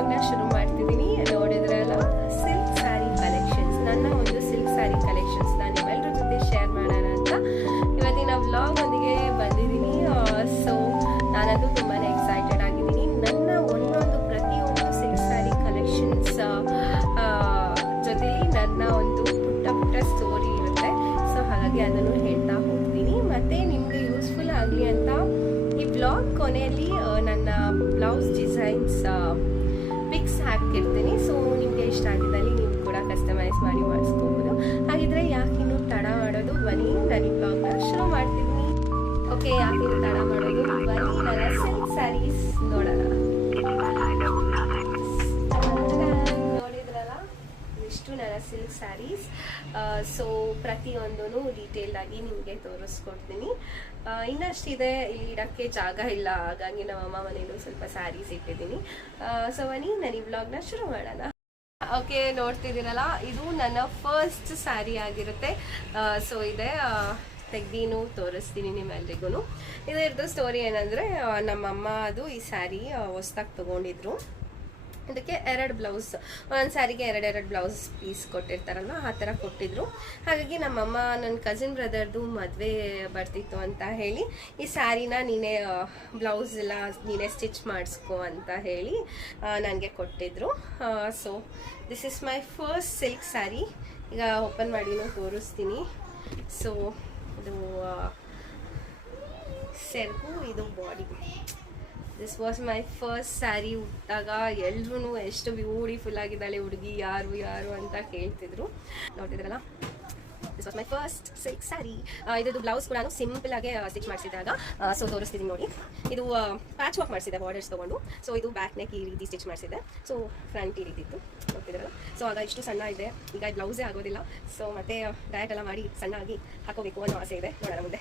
ವ್ಲಾಗ್ನ ಶುರು ಮಾಡ್ತಿದ್ದೀನಿ. ನೋಡಿದ್ರಲ್ಲ, ಸಿಲ್ಕ್ ಸ್ಯಾರಿ ಕಲೆಕ್ಷನ್ಸ್, ನನ್ನ ಒಂದು ಸಿಲ್ಕ್ ಸ್ಯಾರಿ ಕಲೆಕ್ಷನ್ಸ್ ನಾನು ನಿಮ್ಮೆಲ್ಲರ ಜೊತೆ ಶೇರ್ ಮಾಡೋಣ ಅಂತ ಇವತ್ತಿನ ವ್ಲಾಗ್ ಒಂದಿಗೆ ಬಂದಿದ್ದೀನಿ. ಸೊ ನಾನಂತೂ ತುಂಬಾ ಎಕ್ಸೈಟೆಡ್ ಆಗಿದ್ದೀನಿ. ನನ್ನ ಒಂದೊಂದು ಪ್ರತಿಯೊಂದು ಸಿಲ್ಕ್ ಸ್ಯಾರಿ ಕಲೆಕ್ಷನ್ಸ್ ಜೊತೆಲಿ ನನ್ನ ಒಂದು ಪುಟ್ಟ ಸ್ಟೋರಿ ಇರುತ್ತೆ. ಸೊ ಹಾಗಾಗಿ ಅದನ್ನು ಹೇಳ್ತಾ ಹೋಗ್ತೀನಿ. ಮತ್ತು ನಿಮಗೆ ಯೂಸ್ಫುಲ್ ಆಗಲಿ ಅಂತ ಈ ಬ್ಲಾಗ್ ಕೊನೆಯಲ್ಲಿ ನನ್ನ ಬ್ಲೌಸ್ ಡಿಸೈನ್ಸ್ ಪಿಕ್ಸ್ ಹಾಕಿರ್ತೀನಿ. ಸೊ ನಿಮಗೆ ಇಷ್ಟ ಆಗಿದ್ದಲ್ಲಿ ನೀವು ಕೂಡ ಕಸ್ಟಮೈಸ್ ಮಾಡಿ ಮಾಡಿಸ್ಕೋಬೋದು. ಹಾಗಿದ್ರೆ ಯಾಕಿನ್ನು ತಡ ಮಾಡೋದು, ಬನ್ನಿ ನಾನು ಈ ಬ್ಲಾಗ್ನ ಶುರು ಮಾಡ್ತೀನಿ. ಓಕೆ, ಯಾಕಿನ್ನು ತಡ ಮಾಡೋದು, ಬನ್ನಿ ನನ್ನ ಸಿಲ್ಕ್ ಸ್ಯಾರೀಸ್ ನೋಡೋಣ. ನೋಡಿದ್ರಲ್ಲ, ಇಷ್ಟು ನನ್ನ ಸಿಲ್ಕ್ ಸ್ಯಾರೀಸ್. ಸೊ ಪ್ರತಿಯೊಂದೂ ಡೀಟೇಲ್ ಆಗಿ ನಿಮಗೆ ತೋರಿಸ್ಕೊಡ್ತೀನಿ. ಇನ್ನಷ್ಟಿದೆ, ಇಲ್ಲಿ ಇಡಕ್ಕೆ ಜಾಗ ಇಲ್ಲ, ಹಾಗಾಗಿ ನಮ್ಮಮ್ಮ ಮನೇಲೂ ಸ್ವಲ್ಪ ಸ್ಯಾರೀಸ್ ಇಟ್ಟಿದ್ದೀನಿ. ಸೊ ಬನ್ನಿ ನಾನು ಈ ವ್ಲಾಗ್ನ ಶುರು ಮಾಡೋಣ. ಓಕೆ, ನೋಡ್ತಿದ್ದೀರಲ್ಲ, ಇದು ನನ್ನ ಫಸ್ಟ್ ಸ್ಯಾರಿ ಆಗಿರುತ್ತೆ. ಸೊ ಇದೆ ತೆಗ್ದೀನು ತೋರಿಸ್ತೀನಿ ನಿಮ್ಮೆಲ್ರಿಗೂ. ಇದರದ್ದು ಸ್ಟೋರಿ ಏನಂದರೆ, ನಮ್ಮಮ್ಮ ಅದು ಈ ಸ್ಯಾರಿ ಹೊಸ್ದಾಗಿ ತೊಗೊಂಡಿದ್ರು. ಇದಕ್ಕೆ 2 ಬ್ಲೌಸ್, ಒಂದು ಸ್ಯಾರಿಗೆ 2 ಬ್ಲೌಸ್ ಪೀಸ್ ಕೊಟ್ಟಿರ್ತಾರಲ್ವ, ಆ ಥರ ಕೊಟ್ಟಿದ್ರು. ಹಾಗಾಗಿ ನಮ್ಮಮ್ಮ ನನ್ನ ಕಸಿನ್ ಬ್ರದರ್ದು ಮದುವೆ ಬರ್ತಿತ್ತು ಅಂತ ಹೇಳಿ ಈ ಸ್ಯಾರಿನ ನೀನೇ ಬ್ಲೌಸ್ ಎಲ್ಲ ನೀನೇ ಸ್ಟಿಚ್ ಮಾಡಿಸ್ಕೊ ಅಂತ ಹೇಳಿ ನನಗೆ ಕೊಟ್ಟಿದ್ರು. So this is my first silk sari. ಈಗ ಓಪನ್ ಮಾಡಿನೂ ತೋರಿಸ್ತೀನಿ. ಸೊ ಇದು ಸೆರಗು, ಇದು body. This was my first sari. ಉಟ್ಟಾಗ ಎಲ್ರೂ ಎಷ್ಟು ಬ್ಯೂಟಿಫುಲ್ ಆಗಿದ್ದಾಳೆ ಹುಡುಗಿ, ಯಾರು ಅಂತ ಕೇಳ್ತಿದ್ರು. ನೋಡ್ತಿದ್ರಲ್ಲ, this was my first silk sari. ಇದ್ರದ್ದು ಬ್ಲೌಸ್ ಕೂಡ ಸಿಂಪಲ್ ಆಗಿ ಸ್ಟಿಚ್ ಮಾಡಿಸಿದಾಗ. ಸೊ ತೋರಿಸ್ತೀನಿ ನೋಡಿ. ಇದು ಪ್ಯಾಚ್ ವರ್ಕ್ ಮಾಡಿಸಿದೆ ಬಾರ್ಡರ್ಸ್ ತೊಗೊಂಡು. ಸೊ ಇದು ಬ್ಯಾಕ್ ನೆಕ್ ಈ ರೀತಿ ಸ್ಟಿಚ್ ಮಾಡಿಸಿದೆ. ಸೊ ಫ್ರಂಟ್ ಈ ರೀತಿ ಇತ್ತು, ನೋಡ್ತಿದ್ರಲ್ಲ. ಸೊ ಆಗ ಇಷ್ಟು ಸಣ್ಣ ಇದೆ, ಈಗ ಬ್ಲೌಸೇ ಆಗೋದಿಲ್ಲ. ಸೊ ಮತ್ತೆ ಡಯಟ್ ಎಲ್ಲ ಮಾಡಿ ಸಣ್ಣಾಗಿ ಹಾಕೋಬೇಕು ಅನ್ನೋ ಆಸೆ ಇದೆ. ನೋಡೋಣ ಮುಂದೆ.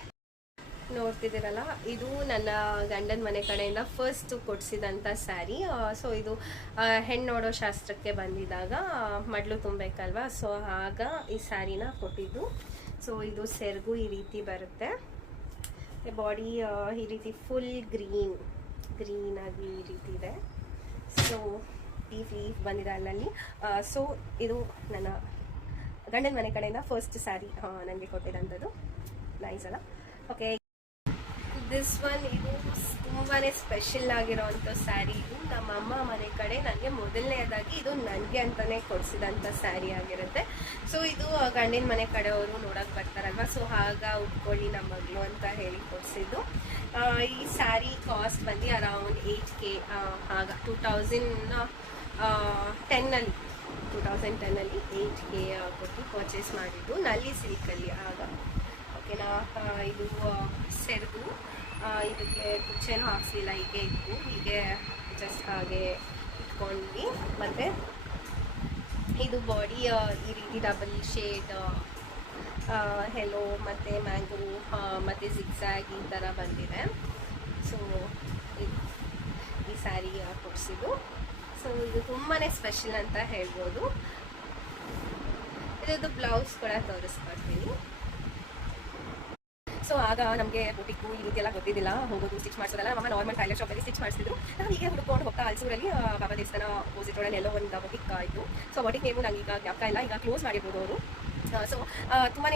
ನೋಡ್ತಿದ್ದೀರಲ್ಲ, ಇದು ನನ್ನ ಗಂಡನ ಮನೆ ಕಡೆಯಿಂದ ಫಸ್ಟ್ ಕೊಡಿಸಿದಂಥ ಸ್ಯಾರಿ. ಸೊ ಇದು ಹೆಣ್ಣು ನೋಡೋ ಶಾಸ್ತ್ರಕ್ಕೆ ಬಂದಿದ್ದಾಗ ಮಡ್ಲು ತುಂಬಬೇಕಲ್ವ, ಸೊ ಆಗ ಈ ಸ್ಯಾರಿನ ಕೊಟ್ಟಿದ್ದು. ಸೊ ಇದು ಸೆರಗು ಈ ರೀತಿ ಬರುತ್ತೆ, ಬಾಡಿ ಈ ರೀತಿ ಫುಲ್ ಗ್ರೀನ್ ಆಗಿ ಈ ರೀತಿ ಇದೆ. ಸೊ ಲೀಫ್ ಬಂದಿದೆ ಅಲ್ಲಲ್ಲಿ. ಸೊ ಇದು ನನ್ನ ಗಂಡನ ಮನೆ ಕಡೆಯಿಂದ ಫಸ್ಟ್ ಸ್ಯಾರಿ ನನಗೆ ಕೊಟ್ಟಿದ್ದಂಥದ್ದು. ನೈಸ್ ಅಲ್ಲ? ಓಕೆ, ದಿಸ್ ಒನ್ ಇದು ತುಂಬಾ ಸ್ಪೆಷಲ್ ಆಗಿರೋವಂಥ ಸ್ಯಾರಿ. ಇದು ನಮ್ಮ ಅಮ್ಮ ಮನೆ ಕಡೆ ನನಗೆ ಮೊದಲನೇದಾಗಿ ಇದು ನನಗೆ ಅಂತಲೇ ಕೊಡಿಸಿದಂಥ ಸ್ಯಾರಿ ಆಗಿರುತ್ತೆ. ಸೊ ಇದು ಗಂಡಿನ ಮನೆ ಕಡೆಯವರು ನೋಡೋಕೆ ಬರ್ತಾರಲ್ವ, ಸೊ ಆಗ ಉಟ್ಕೊಳ್ಳಿ ನಮ್ಮ ಮಗಳು ಅಂತ ಹೇಳಿ ಕೊಡಿಸಿದ್ದು. ಈ ಸ್ಯಾರಿ ಕಾಸ್ಟ್ ಬಂದು ಅರೌಂಡ್ 8K. ಆಗ 2010ನಲ್ಲಿ 8K ಕೊಟ್ಟು ಪರ್ಚೇಸ್ ಮಾಡಿದ್ದು, ನಲ್ಲಿ ಸಿಲ್ಕಲ್ಲಿ ಆಗ. ಓಕೆನಾ? ಇದು ಸೆರಗು, ಇದಕ್ಕೆ ಕುಚ್ಚೇನು ಹಾಕ್ಸಿಲ್ಲ, ಹೀಗೆ ಇತ್ತು, ಹೀಗೆ ಜಸ್ಟ್ ಹಾಗೆ ಇಟ್ಕೊಂಡ್ವಿ. ಮತ್ತು ಇದು ಬಾಡಿ ಈ ರೀತಿ ಡಬಲ್ ಶೇಡ್ ಹೆಲೋ ಮತ್ತು ಮ್ಯಾಂಗೋ ಮತ್ತು ಜಿಗ್ಸಾಗ್ ಈ ಥರ ಬಂದಿದೆ. ಸೊ ಈ ಸ್ಯಾರಿ ಕೊಡಿಸಿದ್ದು. ಸೊ ಇದು ತುಂಬಾ ಸ್ಪೆಷಲ್ ಅಂತ ಹೇಳ್ಬೋದು. ಇದರದ್ದು ಬ್ಲೌಸ್ ಕೂಡ ತೋರಿಸ್ಕೊಡ್ತೀನಿ. ಸೊ ಆಗ ನಮಗೆ ಬೊಟಿಕ್ಕು ಈ ರೀತಿ ಎಲ್ಲ ಗೊತ್ತಿದ್ದಿಲ್ಲ, ಹೋಗೋದು ಸ್ಟಿಚ್ ಮಾಡಿಸೋದಲ್ಲ. ನಮ್ಮ ನಾರ್ಮಲ್ ಟೈಲರ್ ಶಾಪಲ್ಲಿ ಸ್ಟಿಚ್ ಮಾಡಿಸಿದ್ರು. ನಾವು ಹೀಗೆ ಹುಡ್ಕೊಂಡು ಹೋಗ್ತಾ ಹಲ್ಸೂರಲ್ಲಿ ಬಾಬಾ ದೇವಸ್ಥಾನ ಅಪೋಸಿಟ್ ರೋಡಲ್ಲಿ ಎಲ್ಲೋ ಒಂದು ಬೊಟಿಕ್ ಇತ್ತು. ಸೊ ಬೊಟಿಕ್ ನೇಮು ನಂಗೆ ಈಗ ಜ್ಞಾಪಕ ಇಲ್ಲ, ಈಗ ಕ್ಲೋಸ್ ಮಾಡಿರ್ಬೋದು ಅವರು. ಸೊ ತುಂಬಾ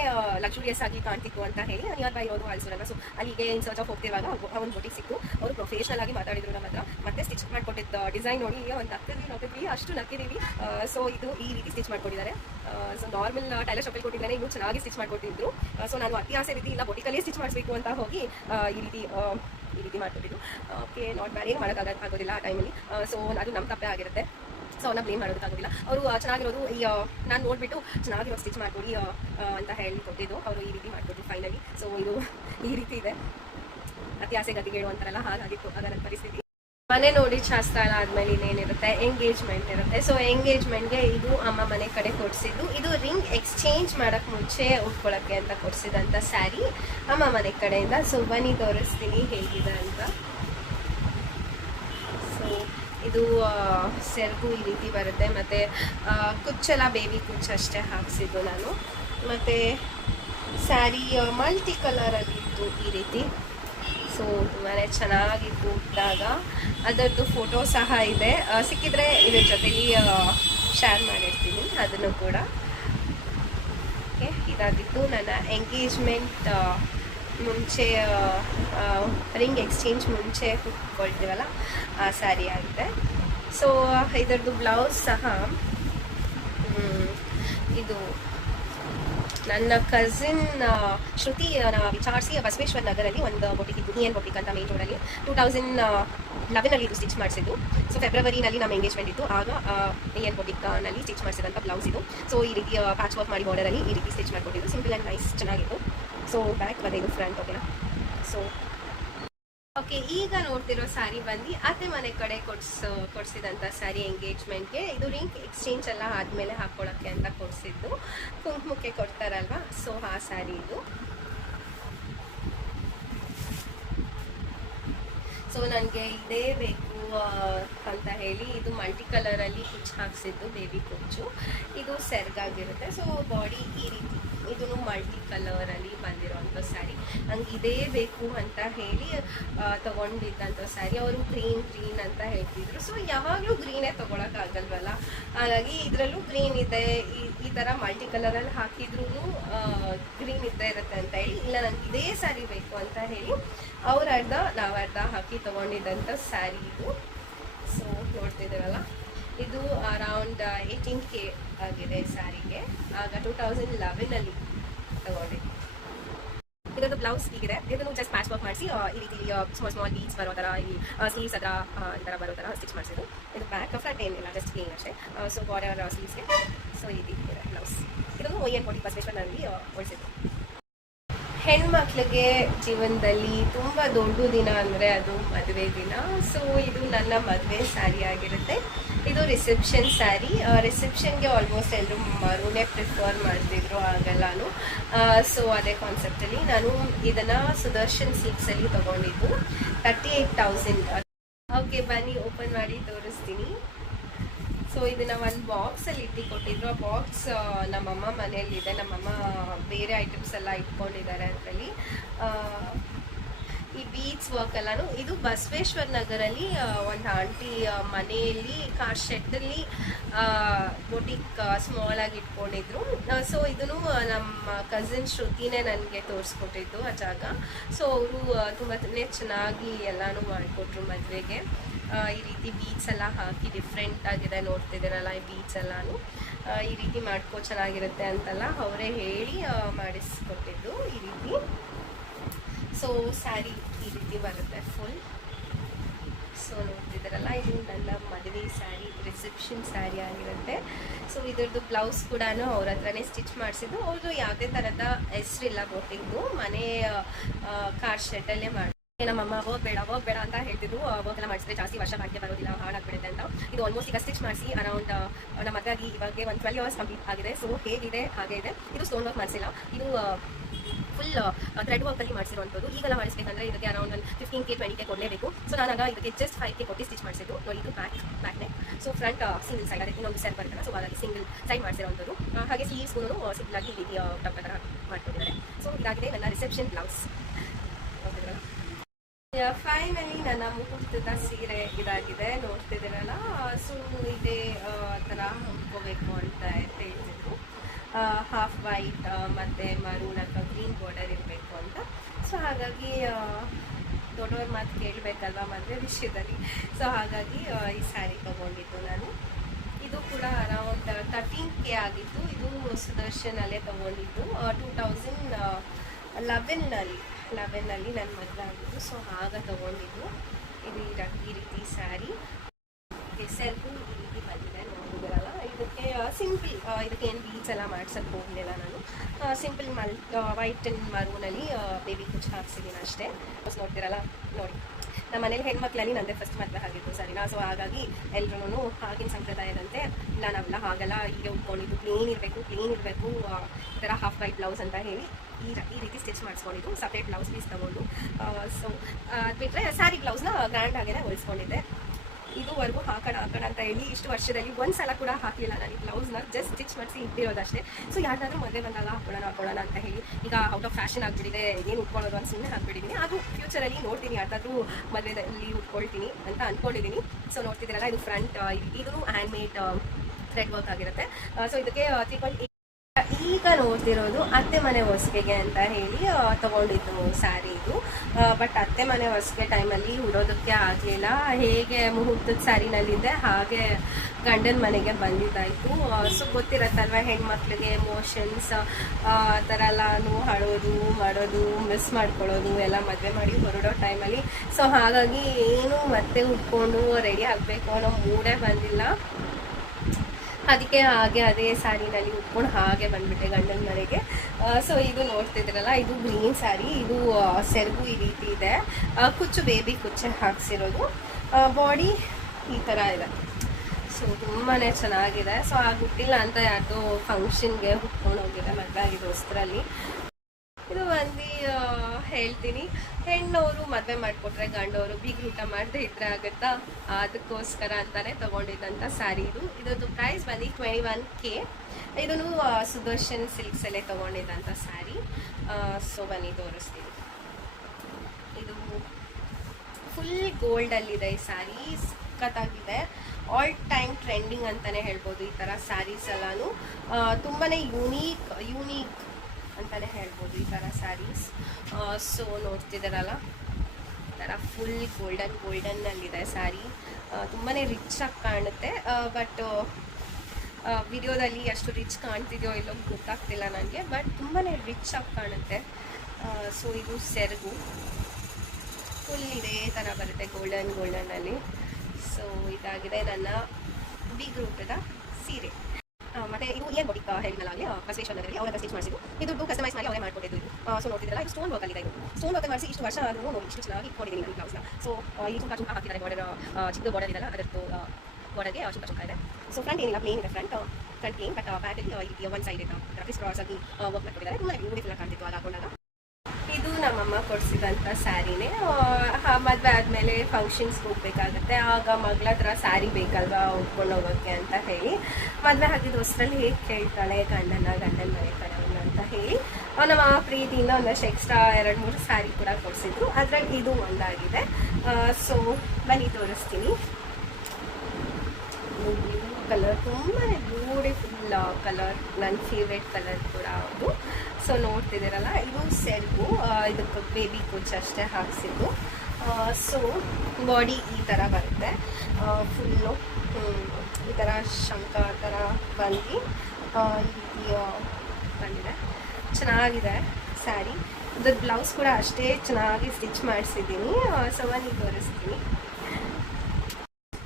ಲಕ್ಸುರಿಯಸ್ ಆಗಿ ಕಾಣ್ತಿತ್ತು ಅಂತ ಹೇಳಿ ನಿಯರ್ ಬೈ ಇರೋದು ಹಲ್ಸೂರಲ್ಲ. ಸೊ ಅಲ್ಲಿಗೆ ಇನ್ ಸರ್ಚ್ ಆಫ್ ಹೋಗ್ತಿರುವಾಗ ಒಂದು ಬೊಟಿಕ್ ಸಿಕ್ತು. ಅವರು ಪ್ರೊಫೆಷನಲ್ ಆಗಿ ಮಾತಾಡಿದ್ರು ನಮ್ಮ ಹತ್ರ. ಮತ್ತೆ ಸ್ಟಿಚ್ ಮಾಡಿಕೊಟ್ಟಿದ್ದ ಡಿಸೈನ್ ನೋಡಿ ಒಂದು ನಕ್ಕಿದ್ವಿ, ಅಷ್ಟು ನಕ್ಕಿದ್ದೀವಿ. ಸೊ ಇದು ಈ ರೀತಿ ಸ್ಟಿಚ್ ಮಾಡ್ಕೊಟ್ಟಿದ್ದಾರೆ. ಸೊ ನಾರ್ಮಲ್ ಟೈಲರ್ ಶಾಪಲ್ಲಿ ಕೊಟ್ಟಿದ್ದಾರೆ, ಇನ್ನೂ ಚೆನ್ನಾಗಿ ಸ್ಟಿಚ್ ಮಾಡ್ಕೊಟ್ಟಿದ್ರು. ಸೊ ನಾನು ಅತಿ ಆಸೆ ರೀತಿ ಇಲ್ಲ ಬೊಟಿಕಲ್ಲೇ ಸ್ಟಿಚ್ ಮಾಡಿಸ್ಬೇಕು ಅಂತ ಹೋಗಿ ಈ ರೀತಿ ಮಾಡ್ಕೊಟ್ಟಿದ್ದು. ಓಕೆ, ನಾಟ್ ಬ್ಯಾಡ್, ಏನು ಮಾಡೋಕ್ಕಾಗೋದಿಲ್ಲ ಆ ಟೈಮಲ್ಲಿ. ಸೊ ಅದು ನಮ್ಮ ತಪ್ಪೇ ಆಗಿರುತ್ತೆ. ಸೊ ಅವ್ರನ್ನ ಬ್ಲೇಮ್ ಮಾಡೋದಕ್ಕಾಗೋದಿಲ್ಲ. ಅವರು ಚೆನ್ನಾಗಿರೋದು ನಾನು ನೋಡಿಬಿಟ್ಟು ಚೆನ್ನಾಗಿರೋ ಸ್ಟಿಚ್ ಮಾಡಿಕೊಡಿ ಅಂತ ಹೇಳಿ ಕೊಟ್ಟಿದ್ದು. ಅವರು ಈ ರೀತಿ ಮಾಡಿಕೊಟ್ಟು ಫೈನಲಿ. ಸೊ ಇದು ಈ ರೀತಿ ಇದೆ, ಅತಿ ಆಸೆ ಗತಿಗೇಳು ಅಂತಾರಲ್ಲ, ಹಾಗಾಗಿತ್ತು ಆಗ ನನ್ನ ಪರಿಸ್ಥಿತಿ. ಮನೆ ನೋಡಿ ಶಾಸ್ತ್ರ ಎಲ್ಲ ಆದಮೇಲೆ ಇನ್ನೇನಿರುತ್ತೆ, ಎಂಗೇಜ್ಮೆಂಟ್ ಇರುತ್ತೆ. ಸೊ ಎಂಗೇಜ್ಮೆಂಟ್ಗೆ ಇದು ಅಮ್ಮ ಮನೆ ಕಡೆ ಕೊಡಿಸಿದ್ದು. ಇದು ರಿಂಗ್ ಎಕ್ಸ್ಚೇಂಜ್ ಮಾಡೋಕ್ಕೆ ಮುಂಚೆ ಉಟ್ಕೊಳ್ಳೋಕ್ಕೆ ಅಂತ ಕೊಡಿಸಿದಂಥ ಸ್ಯಾರಿ ಅಮ್ಮ ಮನೆ ಕಡೆಯಿಂದ. ಸೊ ಬನ್ನಿ ತೋರಿಸ್ತೀನಿ ಹೇಗಿದೆ ಅಂತ. ಸೊ ಇದು ಸೆರಗು ಈ ರೀತಿ ಬರುತ್ತೆ, ಮತ್ತು ಕುಚ್ಚೆಲ್ಲ ಬೇಬಿ ಕುಚ್ಚು ಅಷ್ಟೇ ಹಾಕ್ಸಿದ್ದು ನಾನು. ಮತ್ತು ಸ್ಯಾರಿ ಮಲ್ಟಿ ಕಲರಲ್ಲಿ ಇತ್ತು ಈ ರೀತಿ. ಸೊ ತುಂಬಾ ಚೆನ್ನಾಗಿತ್ತು ಉಟ್ಟಾಗ. ಅದರದ್ದು ಫೋಟೋ ಸಹ ಇದೆ, ಸಿಕ್ಕಿದ್ರೆ ಇದ್ರ ಜೊತೆಲಿ ಶೇರ್ ಮಾಡಿರ್ತೀನಿ ಅದನ್ನು ಕೂಡ. ಓಕೆ, ಇದಾಗಿತ್ತು ನನ್ನ ಎಂಗೇಜ್ಮೆಂಟ್ ಮುಂಚೆ, ರಿಂಗ್ ಎಕ್ಸ್ಚೇಂಜ್ ಮುಂಚೆ ಕೊಡ್ತೀವಲ್ಲ ಆ ಸ್ಯಾರಿ ಆಗಿದೆ. ಸೊ ಇದರದ್ದು ಬ್ಲೌಸ್ ಸಹ ಇದು ನನ್ನ ಕಸಿನ್ ಶ್ರುತಿ ವಿಚಾರಿಸಿ ಬಸವೇಶ್ವರ ನಗರಲ್ಲಿ ಒಂದು ಬೊಟಿಕ್ ಇತ್ತು, EN ಬೊಟಿಕ್ ಅಂತ ಮೇನ್ ರೋಡಲ್ಲಿ. 2011 ಇದು ಸ್ಟಿಚ್ ಮಾಡಿಸಿದ್ದು. ಸೊ ಫೆಬ್ರವರಿನಲ್ಲಿ ನಮ್ಮ ಎಂಗೇಜ್ಮೆಂಟ್ ಇತ್ತು, ಆಗ EN ಬೊಟಿಕ್ನಲ್ಲಿ ಸ್ಟಿಚ್ ಮಾಡಿಸಿದಂಥ ಬ್ಲೌಸ್ ಇದು. ಸೊ ಈ ರೀತಿ ಪ್ಯಾಚ್ ವರ್ಕ್ ಮಾಡಿ ಬಾರ್ಡರಲ್ಲಿ ಈ ರೀತಿ ಸ್ಟಿಚ್ ಮಾಡಿಕೊಟ್ಟಿದ್ದು, ಸಿಂಪಲ್ ಆ್ಯಂಡ್ ನೈಸ್, ಚೆನ್ನಾಗಿತ್ತು. ಸೊ ಬ್ಯಾಕ್ ಮತ್ತು ಇದು ಫ್ರಂಟ್. ಓಕೆನಾ? ಸೊ ಓಕೆ, ಈಗ ನೋಡ್ತಿರೋ ಸ್ಯಾರಿ ಬಂದು ಅತ್ತೆ ಮನೆ ಕಡೆ ಕೊಡಿಸಿದಂಥ ಸ್ಯಾರಿ ಎಂಗೇಜ್ಮೆಂಟ್ಗೆ. ಇದು ರಿಂಗ್ ಎಕ್ಸ್ಚೇಂಜ್ ಎಲ್ಲ ಆದಮೇಲೆ ಹಾಕ್ಕೊಳ್ಳೋಕ್ಕೆ ಅಂತ ಕೊಡಿಸಿದ್ದು, ಕುಂಕುಮಕ್ಕೆ ಕೊಡ್ತಾರಲ್ವ, ಸೊ ಆ ಸ್ಯಾರಿ ಇದು. ಸೊ ನನಗೆ ಇದೇ ಬೇಕು ಅಂತ ಹೇಳಿ ಇದು ಮಲ್ಟಿ ಕಲರಲ್ಲಿ ಕುಚ್ಚು ಹಾಕ್ಸಿದ್ದು, ಬೇಬಿ ಕುಚ್ಚು. ಇದು ಸೆರ್ಗಾಗಿರುತ್ತೆ. ಸೊ ಬಾಡಿ ಈ ರೀತಿ, ಇದೂ ಮಲ್ಟಿ ಕಲರಲ್ಲಿ ಬಂದಿರೋಂಥ ಸ್ಯಾರಿ. ನಂಗೆ ಇದೇ ಬೇಕು ಅಂತ ಹೇಳಿ ತೊಗೊಂಡಿದ್ದಂಥ ಸ್ಯಾರಿ. ಅವರು ಗ್ರೀನ್ ಅಂತ ಹೇಳ್ತಿದ್ರು. ಸೊ ಯಾವಾಗಲೂ ಗ್ರೀನೇ ತೊಗೊಳಕ್ಕಾಗಲ್ವಲ್ಲ, ಹಾಗಾಗಿ ಇದರಲ್ಲೂ ಗ್ರೀನ್ ಇದೆ, ಈ ಥರ ಮಲ್ಟಿ ಕಲರಲ್ಲಿ ಹಾಕಿದ್ರೂ ಗ್ರೀನ್ ಇದ್ದೇ ಇರುತ್ತೆ ಅಂತ ಹೇಳಿ, ಇಲ್ಲ ನನಗೆ ಇದೇ ಸ್ಯಾರಿ ಬೇಕು ಅಂತ ಹೇಳಿ ಅವ್ರ ಅರ್ಧ ನಾವು ಅರ್ಧ ಹಾಕಿ ತೊಗೊಂಡಿದ್ದಂಥ ಸ್ಯಾರಿ ಇದು. ಸೊ ನೋಡ್ತಿದ್ದೀರಲ್ಲ, ಇದು ಅರೌಂಡ್ 18K ಆಗಿದೆ ಸ್ಯಾರಿಗೆ. ಆಗ 2011 ತಗೊಂಡಿದ್ದು. ಇದೊಂದು ಬ್ಲೌಸ್ ಹೀಗಿದೆ. ಇದನ್ನು ಜಸ್ಟ್ ಪ್ಯಾಚ್ ವರ್ಕ್ ಮಾಡಿಸಿ ಈ ರೀತಿ ಸ್ಮಾಲ್ ಬೀಡ್ಸ್ ಬರೋ ಥರ, ಈ ಸ್ಲೀವ್ಸ್ ಹತ್ರ ಈ ಥರ ಬರೋ ಥರ ಸ್ಟಿಚ್ ಮಾಡಿಸಿದ್ದು. ಇದು ಬ್ಯಾಕ್ ಫ್ರಂಟ್ ಏನಿಲ್ಲ, ಜಸ್ಟ್ ಕ್ಲೀನ್ ಅಷ್ಟೇ. ಸೊ ಬಾರ್ಡರ್ ಸ್ಲೀವ್ಸ್ಗೆ ಸೊ ಈ ರೀತಿ ಇದೆ ಬ್ಲೌಸ್. ಇದನ್ನು EN ಬೊಟಿಕ್ ಬಸವೇಶ್ವರನಲ್ಲಿ ಹೊಲಿಸಿದ್ದು. ಹೆಣ್ಮಕ್ಳಿಗೆ ಜೀವನದಲ್ಲಿ ತುಂಬ ದೊಡ್ಡ ದಿನ ಅಂದರೆ ಅದು ಮದುವೆ ದಿನ. ಸೊ ಇದು ನನ್ನ ಮದುವೆ ಸ್ಯಾರಿ ಆಗಿರುತ್ತೆ. ಇದು ರಿಸೆಪ್ಷನ್ ಸ್ಯಾರಿ. ರಿಸೆಪ್ಷನ್ಗೆ ಆಲ್ಮೋಸ್ಟ್ ಎಲ್ಲರೂ ಮರೂನೇ ಪ್ರಿಫರ್ ಮಾಡ್ತಿದ್ರು ಆಗೆಲ್ಲಾನು. ಸೊ ಅದೇ ಕಾನ್ಸೆಪ್ಟಲ್ಲಿ ನಾನು ಇದನ್ನು ಸುದರ್ಶನ್ ಸಿಲ್ಕ್ಸಲ್ಲಿ ತೊಗೊಂಡಿದ್ದು 38,000. ಓಕೆ, ಬನ್ನಿ ಓಪನ್ ಮಾಡಿ ತೋರಿಸ್ತೀನಿ. ಸೊ ಇದನ್ನು ಒಂದು ಬಾಕ್ಸಲ್ಲಿ ಇಟ್ಟು ಕೊಟ್ಟಿದ್ರು. ಆ ಬಾಕ್ಸ್ ನಮ್ಮಮ್ಮ ಮನೆಯಲ್ಲಿದೆ. ನಮ್ಮಮ್ಮ ಬೇರೆ ಐಟಮ್ಸ್ ಎಲ್ಲ ಇಟ್ಕೊಂಡಿದ್ದಾರೆ ಅದರಲ್ಲಿ. ಈ ಬೀಡ್ಸ್ ವರ್ಕ್ ಎಲ್ಲಾನು ಇದು ಬಸವೇಶ್ವರ ನಗರಲ್ಲಿ ಒಂದು ಆಂಟಿ ಮನೆಯಲ್ಲಿ ಕಾರ್ ಶೆಡ್ಡಲ್ಲಿ ಬೊಟಿಕ್ ಸ್ಮಾಲ್ ಆಗಿ ಇಟ್ಕೊಂಡಿದ್ರು. ಸೊ ಇದನ್ನು ನಮ್ಮ ಕಸಿನ್ ಶ್ರುತಿನೇ ನನಗೆ ತೋರಿಸ್ಕೊಟ್ಟಿದ್ದು ಆ ಜಾಗ. ಸೊ ಅವರು ತುಂಬ ಚೆನ್ನಾಗಿ ಎಲ್ಲಾನು ಮಾಡಿಕೊಟ್ರು ಮದುವೆಗೆ. ಈ ರೀತಿ ಬೀಡ್ಸ್ ಎಲ್ಲ ಹಾಕಿ ಡಿಫ್ರೆಂಟ್ ಆಗಿದೆ, ನೋಡ್ತಿದ್ದೀರಲ್ಲ ಈ ಬೀಡ್ಸ್ ಎಲ್ಲಾನು ಈ ರೀತಿ ಮಾಡ್ಕೊ ಚೆನ್ನಾಗಿರುತ್ತೆ ಅಂತೆಲ್ಲ ಅವರೇ ಹೇಳಿ ಮಾಡಿಸ್ಕೊಟ್ಟಿದ್ದು ಈ ರೀತಿ. ಸೊ ಸ್ಯಾರಿ ಈ ರೀತಿ ಬರುತ್ತೆ ಫುಲ್. ಸೊ ನೋಡ್ತಿದ್ದೀರಲ್ಲ, ಇದು ನನ್ನ ಮದುವೆ ಸ್ಯಾರಿ, ರಿಸೆಪ್ಷನ್ ಸ್ಯಾರಿ ಆಗಿರುತ್ತೆ. ಸೊ ಇದ್ರದ್ದು ಬ್ಲೌಸ್ ಕೂಡ ಅವ್ರ ಹತ್ರನೇ ಸ್ಟಿಚ್ ಮಾಡಿಸಿದ್ದು. ಅವರು ಯಾವುದೇ ಥರದ ಹೆಸರಿಲ್ಲ ಬೊಟಿಕ್ದು, ಮನೆ ಕಾರ್ ಶೆಡ್ಡಲ್ಲೇ ಮಾಡಿ. ನಮ್ಮಮ್ಮ ವರ್ಕ್ ಬೇಡ ಅಂತ ಹೇಳ್ತಿದ್ರು. ವರ್ಕ್ ಎಲ್ಲ ಮಾಡಿಸಿದ್ರೆ ಜಾಸ್ತಿ ವರ್ಷ ಬಾಕಿ ಬರೋದಿಲ್ಲ, ಹಾಳಾಗ್ಬಿಡುತ್ತೆ ಅಂತ. ಇದು ಆಲ್ಮೋಸ್ಟ್ ಈಗ ಸ್ಟಿಚ್ ಮಾಡಿಸಿ ಅರೌಂಡ್ ನಮ್ಮ ಮಗಾಗಿ ಇವಾಗ ಒಂದು 12 years ಕಂಪ್ಲೀಟ್ ಆಗಿದೆ. ಸೊ ಹೇಗಿದೆ ಹಾಗೆ ಇದೆ. ಇದು ಸ್ಟೋನ್ ವರ್ಕ್ ಮಾಡಿಸಿಲ್ಲ, ಇದು ಫುಲ್ ಥ್ರೆಡ್ ವರ್ಕಲ್ಲಿ ಮಾಡಿಸಿರುವಂಥದ್ದು. ಈಗೆಲ್ಲ ಮಾಡಿಸ್ಬೇಕಂದ್ರೆ ಇದಕ್ಕೆ ಅರೌಂಡ್ ಒಂದು 15K 20K ಕೊಡಲೇಬೇಕು. ಸೊ ನಾನಾಗ ಇದಕ್ಕೆ ಜಸ್ಟ್ 5K ಕೊಟ್ಟು ಸ್ಟಿಚ್ ಮಾಡಿಸಿದ್ದು. ಇದು ಬ್ಯಾಕ್ನೆ. ಸೊ ಫ್ರಂಟ್ ಸಿಂಗಲ್ ಸೈಡ್, ಅದಕ್ಕೆ ಇನ್ನೊಂದು ಸೆಟ್ ಬರ್ತಲ್ಲ, ಸೊ ಹಾಗಾಗಿ ಸಿಂಗಲ್ ಸೈಡ್ ಮಾಡಿಸಿರುವಂಥದ್ದು. ಹಾಗೆ ಸ್ಲೀವ್ಸ್ಗೂ ಸಿಂಗಲ್ ಆಗಿ ಈ ರೀತಿ ಟಪ್ ಥರ ಮಾಡ್ಕೊಂಡಿದ್ದಾರೆ. ಸೊ ಇದಾಗಿದೆ ನನ್ನ ರಿಸೆಪ್ಷನ್ ಬ್ಲೌಸ್. ಫೈನಲಿ ನನ್ನ ಮುಹೂರ್ತದ ಸೀರೆ ಇದಾಗಿದೆ, ನೋಡ್ತಿದ್ದೀರಲ್ಲ. ಸೊ ಇದೇ ಥರ ಹೊಂದ್ಕೋಬೇಕು ಅಂತ ಹೇಳ್ತಿದ್ರು. ಹಾಫ್ ವೈಟ್ ಮತ್ತು ಮರೂನ್ ಅಥವಾ ಗ್ರೀನ್ ಬಾರ್ಡರ್ ಇರಬೇಕು ಅಂತ. ಸೊ ಹಾಗಾಗಿ ದೊಡ್ಡವ್ರ ಮಾತು ಕೇಳಬೇಕಲ್ವ ಮದುವೆ ವಿಷಯದಲ್ಲಿ. ಸೊ ಹಾಗಾಗಿ ಈ ಸ್ಯಾರಿ ತೊಗೊಂಡಿದ್ದು ನಾನು. ಇದು ಕೂಡ ಅರೌಂಡ್ 13K ಆಗಿತ್ತು. ಇದು ಸುದರ್ಶನಲ್ಲೇ ತೊಗೊಂಡಿದ್ದು 2011ನಲ್ಲಿ ನನ್ನ ಮದುವೆ ಆಗಿದ್ದು. ಸೊ ಆಗ ತೊಗೊಂಡಿದ್ದು. ಇದು ಈ ರೀತಿ ಸ್ಯಾರಿ ಸೆಲ್ಫು ಈ ರೀತಿ ಬಂದಿದೆ, ನೋಡಿದಿರಲ್ಲ. ಇದಕ್ಕೆ ಸಿಂಪಲ್, ಇದಕ್ಕೆ ಏನು ಬೀಡ್ಸ್ ಎಲ್ಲ ಮಾಡ್ಸೋಕ್ಕೆ ಹೋಗಲಿಲ್ಲ ನಾನು. ಸಿಂಪಲ್ ವೈಟ್ ಆ್ಯಂಡ್ ಮರೂನಲ್ಲಿ ಬೇಬಿ ಕುಚ್ಚು ಹಾಕ್ಸಿದ್ದೀನಿ ಅಷ್ಟೇ. ನೋಡ್ತಿರಲ್ಲ, ನೋಡಿ ನಮ್ಮ ಮನೇಲಿ ಹೆಣ್ಮಕ್ಳಲ್ಲಿ ನಂದೇ ಫಸ್ಟ್ ಮದುವೆ ಆಗಿದ್ದು ಸರಿನಾ. ಸೊ ಹಾಗಾಗಿ ಎಲ್ಲರೂ ಆಗಿನ ಸಂಪ್ರದಾಯದಂತೆ ಇಲ್ಲ ನಾವೆಲ್ಲ ಹಾಗೆಲ್ಲ ಹೀಗೆ ಉಟ್ಕೊಂಡಿದ್ದು, ಕ್ಲೀನ್ ಇರಬೇಕು ಈ ಥರ ಹಾಫ್ ವೈಟ್ ಬ್ಲೌಸ್ ಅಂತ ಹೇಳಿ ಈ ರೀತಿ ಸ್ಟಿಚ್ ಮಾಡಿಸ್ಕೊಂಡಿದ್ದು. ಸಪ್ರೇಟ್ ಬ್ಲೌಸ್ ಪೀಸ್ ತೊಗೊಂಡು. ಸೊ ಅದು ಬಿಟ್ಟರೆ ಸ್ಯಾರಿ ಬ್ಲೌಸ್ನ ಗ್ರ್ಯಾಂಡ್ ಆಗೇ ಹೊಲಿಸ್ಕೊಂಡಿದ್ದೆ. ಇದುವರೆಗೂ ಹಾಕೋಣ ಅಂತ ಹೇಳಿ ಇಷ್ಟು ವರ್ಷದಲ್ಲಿ ಒಂದು ಸಲ ಕೂಡ ಹಾಕಲಿಲ್ಲ ನಾನು ಈ ಬ್ಲೌಸ್ನ, ಜಸ್ಟ್ ಸ್ಟಿಚ್ ಮಾಡಿಸಿ ಇಟ್ಟಿರೋದಷ್ಟೇ. ಸೊ ಯಾರಾದರೂ ಮದುವೆ ಬಂದಾಗ ಹಾಕೊಳ್ಳೋಣ ಅಂತ ಹೇಳಿ ಈಗ ಔಟ್ ಆಫ್ ಫ್ಯಾಷನ್ ಆಗಿಬಿಟ್ಟಿದೆ, ಏನು ಉಟ್ಕೊಳ್ಳೋದು ಅಂತ ಸುಮ್ಮನೆ ಹಾಕ್ಬಿಟ್ಟಿದ್ದೀನಿ. ಅದು ಫ್ಯೂಚರಲ್ಲಿ ನೋಡ್ತೀನಿ, ಯಾರಾದರೂ ಮದುವೆಯಲ್ಲಿ ಉಟ್ಕೊಳ್ತೀನಿ ಅಂತ ಅಂದ್ಕೊಂಡಿದ್ದೀನಿ. ಸೊ ನೋಡ್ತಿದ್ದೀರಲ್ಲ, ಇದು ಫ್ರಂಟ್, ಇದು ಹ್ಯಾಂಡ್ಮೇಡ್ ಥ್ರೆಡ್ ವರ್ಕ್ ಆಗಿರುತ್ತೆ. ಸೊ ಇದಕ್ಕೆ 3.8. ಈಗ ನೋಡ್ತಿರೋದು ಅತ್ತೆ ಮನೆ ಹೊಸಿಗೆಗೆ ಅಂತ ಹೇಳಿ ತಗೊಂಡಿದ್ದು ಸ್ಯಾರಿ ಇದು. ಬಟ್ ಅತ್ತೆ ಮನೆ ಹೊಸಿಗೆ ಟೈಮಲ್ಲಿ ಉಡೋದಕ್ಕೆ ಆಗಲಿಲ್ಲ. ಹೇಗೆ ಮುಹೂರ್ತದ ಸ್ಯಾರಿನಲ್ಲಿದ್ದೆ ಹಾಗೆ ಗಂಡನ ಮನೆಗೆ ಬಂದಿದ್ದಾಯಿತು. ಸೊ ಗೊತ್ತಿರತ್ತಲ್ವ ಹೆಣ್ಮಕ್ಳಿಗೆ ಎಮೋಷನ್ಸ್ ಆ ಥರ ಎಲ್ಲನೂ ಅಳೋದು ಮಾಡೋದು ಮಿಸ್ ಮಾಡ್ಕೊಳ್ಳೋದು ಎಲ್ಲ ಮದುವೆ ಮಾಡಿ ಹೊರಡೋ ಟೈಮಲ್ಲಿ. ಸೊ ಹಾಗಾಗಿ ಏನು ಮತ್ತೆ ಉಟ್ಕೊಂಡು ರೆಡಿ ಆಗಬೇಕು ಅನ್ನೋ ಮೂಡೇ ಬಂದಿಲ್ಲ. ಅದಕ್ಕೆ ಹಾಗೆ ಅದೇ ಸ್ಯಾರಿನಲ್ಲಿ ಉಟ್ಕೊಂಡು ಹಾಗೆ ಬಂದ್ಬಿಟ್ಟೆ ಗಂಡನ ಮನೆಗೆ. ಸೊ ಇದು ನೋಡ್ತಿದ್ರಲ್ಲ, ಇದು ಗ್ರೀನ್ ಸ್ಯಾರಿ, ಇದು ಸೆರಗು ಈ ರೀತಿ ಇದೆ, ಕುಚ್ಚು ಬೇಬಿ ಕುಚ್ಚೆ ಹಾಕ್ಸಿರೋದು, ಬಾಡಿ ಈ ಥರ ಇದೆ. ಸೊ ತುಂಬಾ ಚೆನ್ನಾಗಿದೆ. ಸೊ ಆಗ ಹುಟ್ಟಿಲ್ಲ ಅಂತ ಯಾರ್ದೋ ಫಂಕ್ಷನ್ಗೆ ಹುಟ್ಕೊಂಡು ಹೋಗಿದೆ, ಮದುವೆ ಆಗಿದೆ ಹೊಸರಲ್ಲಿ. ಇದು ಒಂದು ಹೇಳ್ತೀನಿ, ಹೆಣ್ಣವರು ಮದುವೆ ಮಾಡಿಕೊಟ್ರೆ ಗಂಡವರು ಬೀಗ್ರ ಊಟ ಮಾಡದೆ ಇದ್ರೆ ಆಗುತ್ತಾ, ಅದಕ್ಕೋಸ್ಕರ ಅಂತಾನೆ ತಗೊಂಡಿದ್ದಂಥ ಸ್ಯಾರಿ ಇದು. ಇದ್ರದ್ದು ಪ್ರೈಸ್ ಬಂದು 21K. ಇದನ್ನು ಸುದರ್ಶನ್ ಸಿಲ್ಕ್ಸಲ್ಲೇ ತೊಗೊಂಡಿದ್ದಂಥ ಸ್ಯಾರಿ. ಸೊ ಬನ್ನಿ ತೋರಿಸ್ತೀನಿ. ಇದು ಫುಲ್ ಗೋಲ್ಡಲ್ಲಿದೆ ಈ ಸ್ಯಾರಿ, ಸಖತ್ತಾಗಿದೆ. ಆಲ್ ಟೈಮ್ ಟ್ರೆಂಡಿಂಗ್ ಅಂತಲೇ ಹೇಳ್ಬೋದು ಈ ಥರ ಸ್ಯಾರೀಸ್ ಎಲ್ಲನೂ. ತುಂಬಾ ಯೂನೀಕ್ ಅಂತಲೇ ಹೇಳ್ಬೋದು ಈ ಥರ ಸ್ಯಾರೀಸ್. ಸೊ ನೋಡ್ತಿದ್ದಾರಲ್ಲ, ಈ ಥರ ಫುಲ್ ಗೋಲ್ಡನ್ನಲ್ಲಿದೆ ಸ್ಯಾರಿ. ತುಂಬಾ ರಿಚ್ ಆಗಿ ಕಾಣುತ್ತೆ. ಬಟ್ ವಿಡಿಯೋದಲ್ಲಿ ಅಷ್ಟು ರಿಚ್ ಕಾಣ್ತಿದೆಯೋ ಇಲ್ಲೋ ಗೊತ್ತಾಗ್ತಿಲ್ಲ ನನಗೆ, ಬಟ್ ತುಂಬಾ ರಿಚ್ ಆಗಿ ಕಾಣುತ್ತೆ. ಸೊ ಇದು ಸೆರಗು ಫುಲ್ ಇದೇ ಥರ ಬರುತ್ತೆ ಗೋಲ್ಡನ್ನಲ್ಲಿ. ಸೊ ಇದಾಗಿದೆ ನನ್ನ ಬೀಗ್ರೂಟದ ಸೀರೆ. ಮತ್ತೆ ಇದು ಏನು ಬೊಟಿಕ್ ಹೇಳಿದ್ನಲ್ಲ ಅಲ್ಲಿ ಬಸವೇಶ್ವರದಲ್ಲಿ ಅವರ ಸ್ಟಿಚ್ ಮಾಡಿಸಿದ್ದು, ಇದು ಕಸ್ಟಮೈಸ್ ಮಾಡಿ ಅವರೇ ಮಾಡಿಕೊಟ್ಟಿದ್ದು ಇದು. ಸೊ ನೋಡ್ತಿದ್ರಲ್ಲ, ಇದು ಸ್ಟೋನ್ ವರ್ಕ್ ಅಲ್ಲಿ ಇದೆ. ಸ್ಟೋನ್ ವರ್ಕ್ ಮಾಡಿಸಿ ಇಷ್ಟು ವರ್ಷ ಆದರೂ ನೋಡಿ ಇಷ್ಟು ಚೆನ್ನಾಗಿ ಇಟ್ಕೊಂಡಿದ್ದೀನಿ ನಾನು ಬ್ಲೌಸ್ನ. ಸೊ ಈ ಚುಂಕ ಹಾಕಿದ್ದಾರೆ, ಬಾರ್ಡರ್ ಚಿಕ್ಕ ಬಾರ್ಡರ್ ಇದೆಲ್ಲ ಅದರದ್ದು ಬಾರ್ಡರ್ಗೆ ಚುಂಕ ಇದೆ. ಸೊ ಫ್ರಂಟ್ ಏನಿಲ್ಲ, ಪ್ಲೇನ್ ಇದೆ ಫ್ರಂಟ್ ಪ್ಲೇನ್. ಬಟ್ ಬ್ಯಾಕಲ್ಲಿ ಒನ್ ಸೈಡ್ ಇದೆ ಕ್ರಿಸ್ ಕ್ರಾಸ್ ಆಗಿ ವರ್ಕ್ ಮಾಡ್ಕೊಂಡಿದ್ದಾರೆ. ತುಂಬ ಬ್ಯೂಟಿಫುಲ್ ಕಾಣ್ತಿತ್ತು ಅದು ಹಾಕೊಂಡಾಗ. ಇದು ನಮ್ಮಮ್ಮ ಕೊಡಿಸಿದಂಥ ಸ್ಯಾರಿನೇ. ಮದುವೆ ಆದಮೇಲೆ ಫಂಕ್ಷನ್ಸ್ಗೆ ಹೋಗ್ಬೇಕಾಗುತ್ತೆ, ಆಗ ಮಗಳ ಹತ್ರ ಸ್ಯಾರಿ ಬೇಕಲ್ವಾ ಉಟ್ಕೊಂಡು ಹೋಗೋಕ್ಕೆ ಅಂತ ಹೇಳಿ ಮದುವೆ ಆಗಿದ್ದು ಹೊಸರಲ್ಲಿ ಹೇಗೆ ಕೇಳ್ತಾಳೆ ಗಂಡನ ಮನೆ ಕಡೆಯವನ್ನ ಅಂತ ಹೇಳಿ ನಮ್ಮ ಪ್ರೀತಿಯಿಂದ ಒಂದಷ್ಟು ಎಕ್ಸ್ಟ್ರಾ 2-3 ಸ್ಯಾರಿ ಕೂಡ ಕೊಡಿಸಿದ್ರು. ಅದರಲ್ಲಿ ಇದು ಒಂದಾಗಿದೆ. ಸೊ ಬನ್ನಿ ತೋರಿಸ್ತೀನಿ. ಕಲರ್ ತುಂಬಾ ಬ್ಯೂಟಿಫುಲ್ ಕಲರ್, ನನ್ನ ಫೇವ್ರೆಟ್ ಕಲರ್ ಕೂಡ ಹೌದು. ಸೊ ನೋಡ್ತಿದ್ದೀರಲ್ಲ, ಇದು ಸೆರಗು, ಇದಕ್ಕೆ ಬೇಬಿ ಕುಚ್ಚು ಅಷ್ಟೇ ಹಾಕ್ಸಿದ್ದು. ಸೊ ಬಾಡಿ ಈ ಥರ ಬರುತ್ತೆ, ಫುಲ್ಲು ಈ ಥರ ಶಂಕ ಥರ ಬಂದು ಈ ರೀತಿ ಬಂದಿದೆ. ಚೆನ್ನಾಗಿದೆ ಸ್ಯಾರಿ. ಇದ್ರ ಬ್ಲೌಸ್ ಕೂಡ ಅಷ್ಟೇ ಚೆನ್ನಾಗಿ ಸ್ಟಿಚ್ ಮಾಡಿಸಿದ್ದೀನಿ. ಸೊ ಬನ್ನಿ ತೋರಿಸ್ತೀನಿ.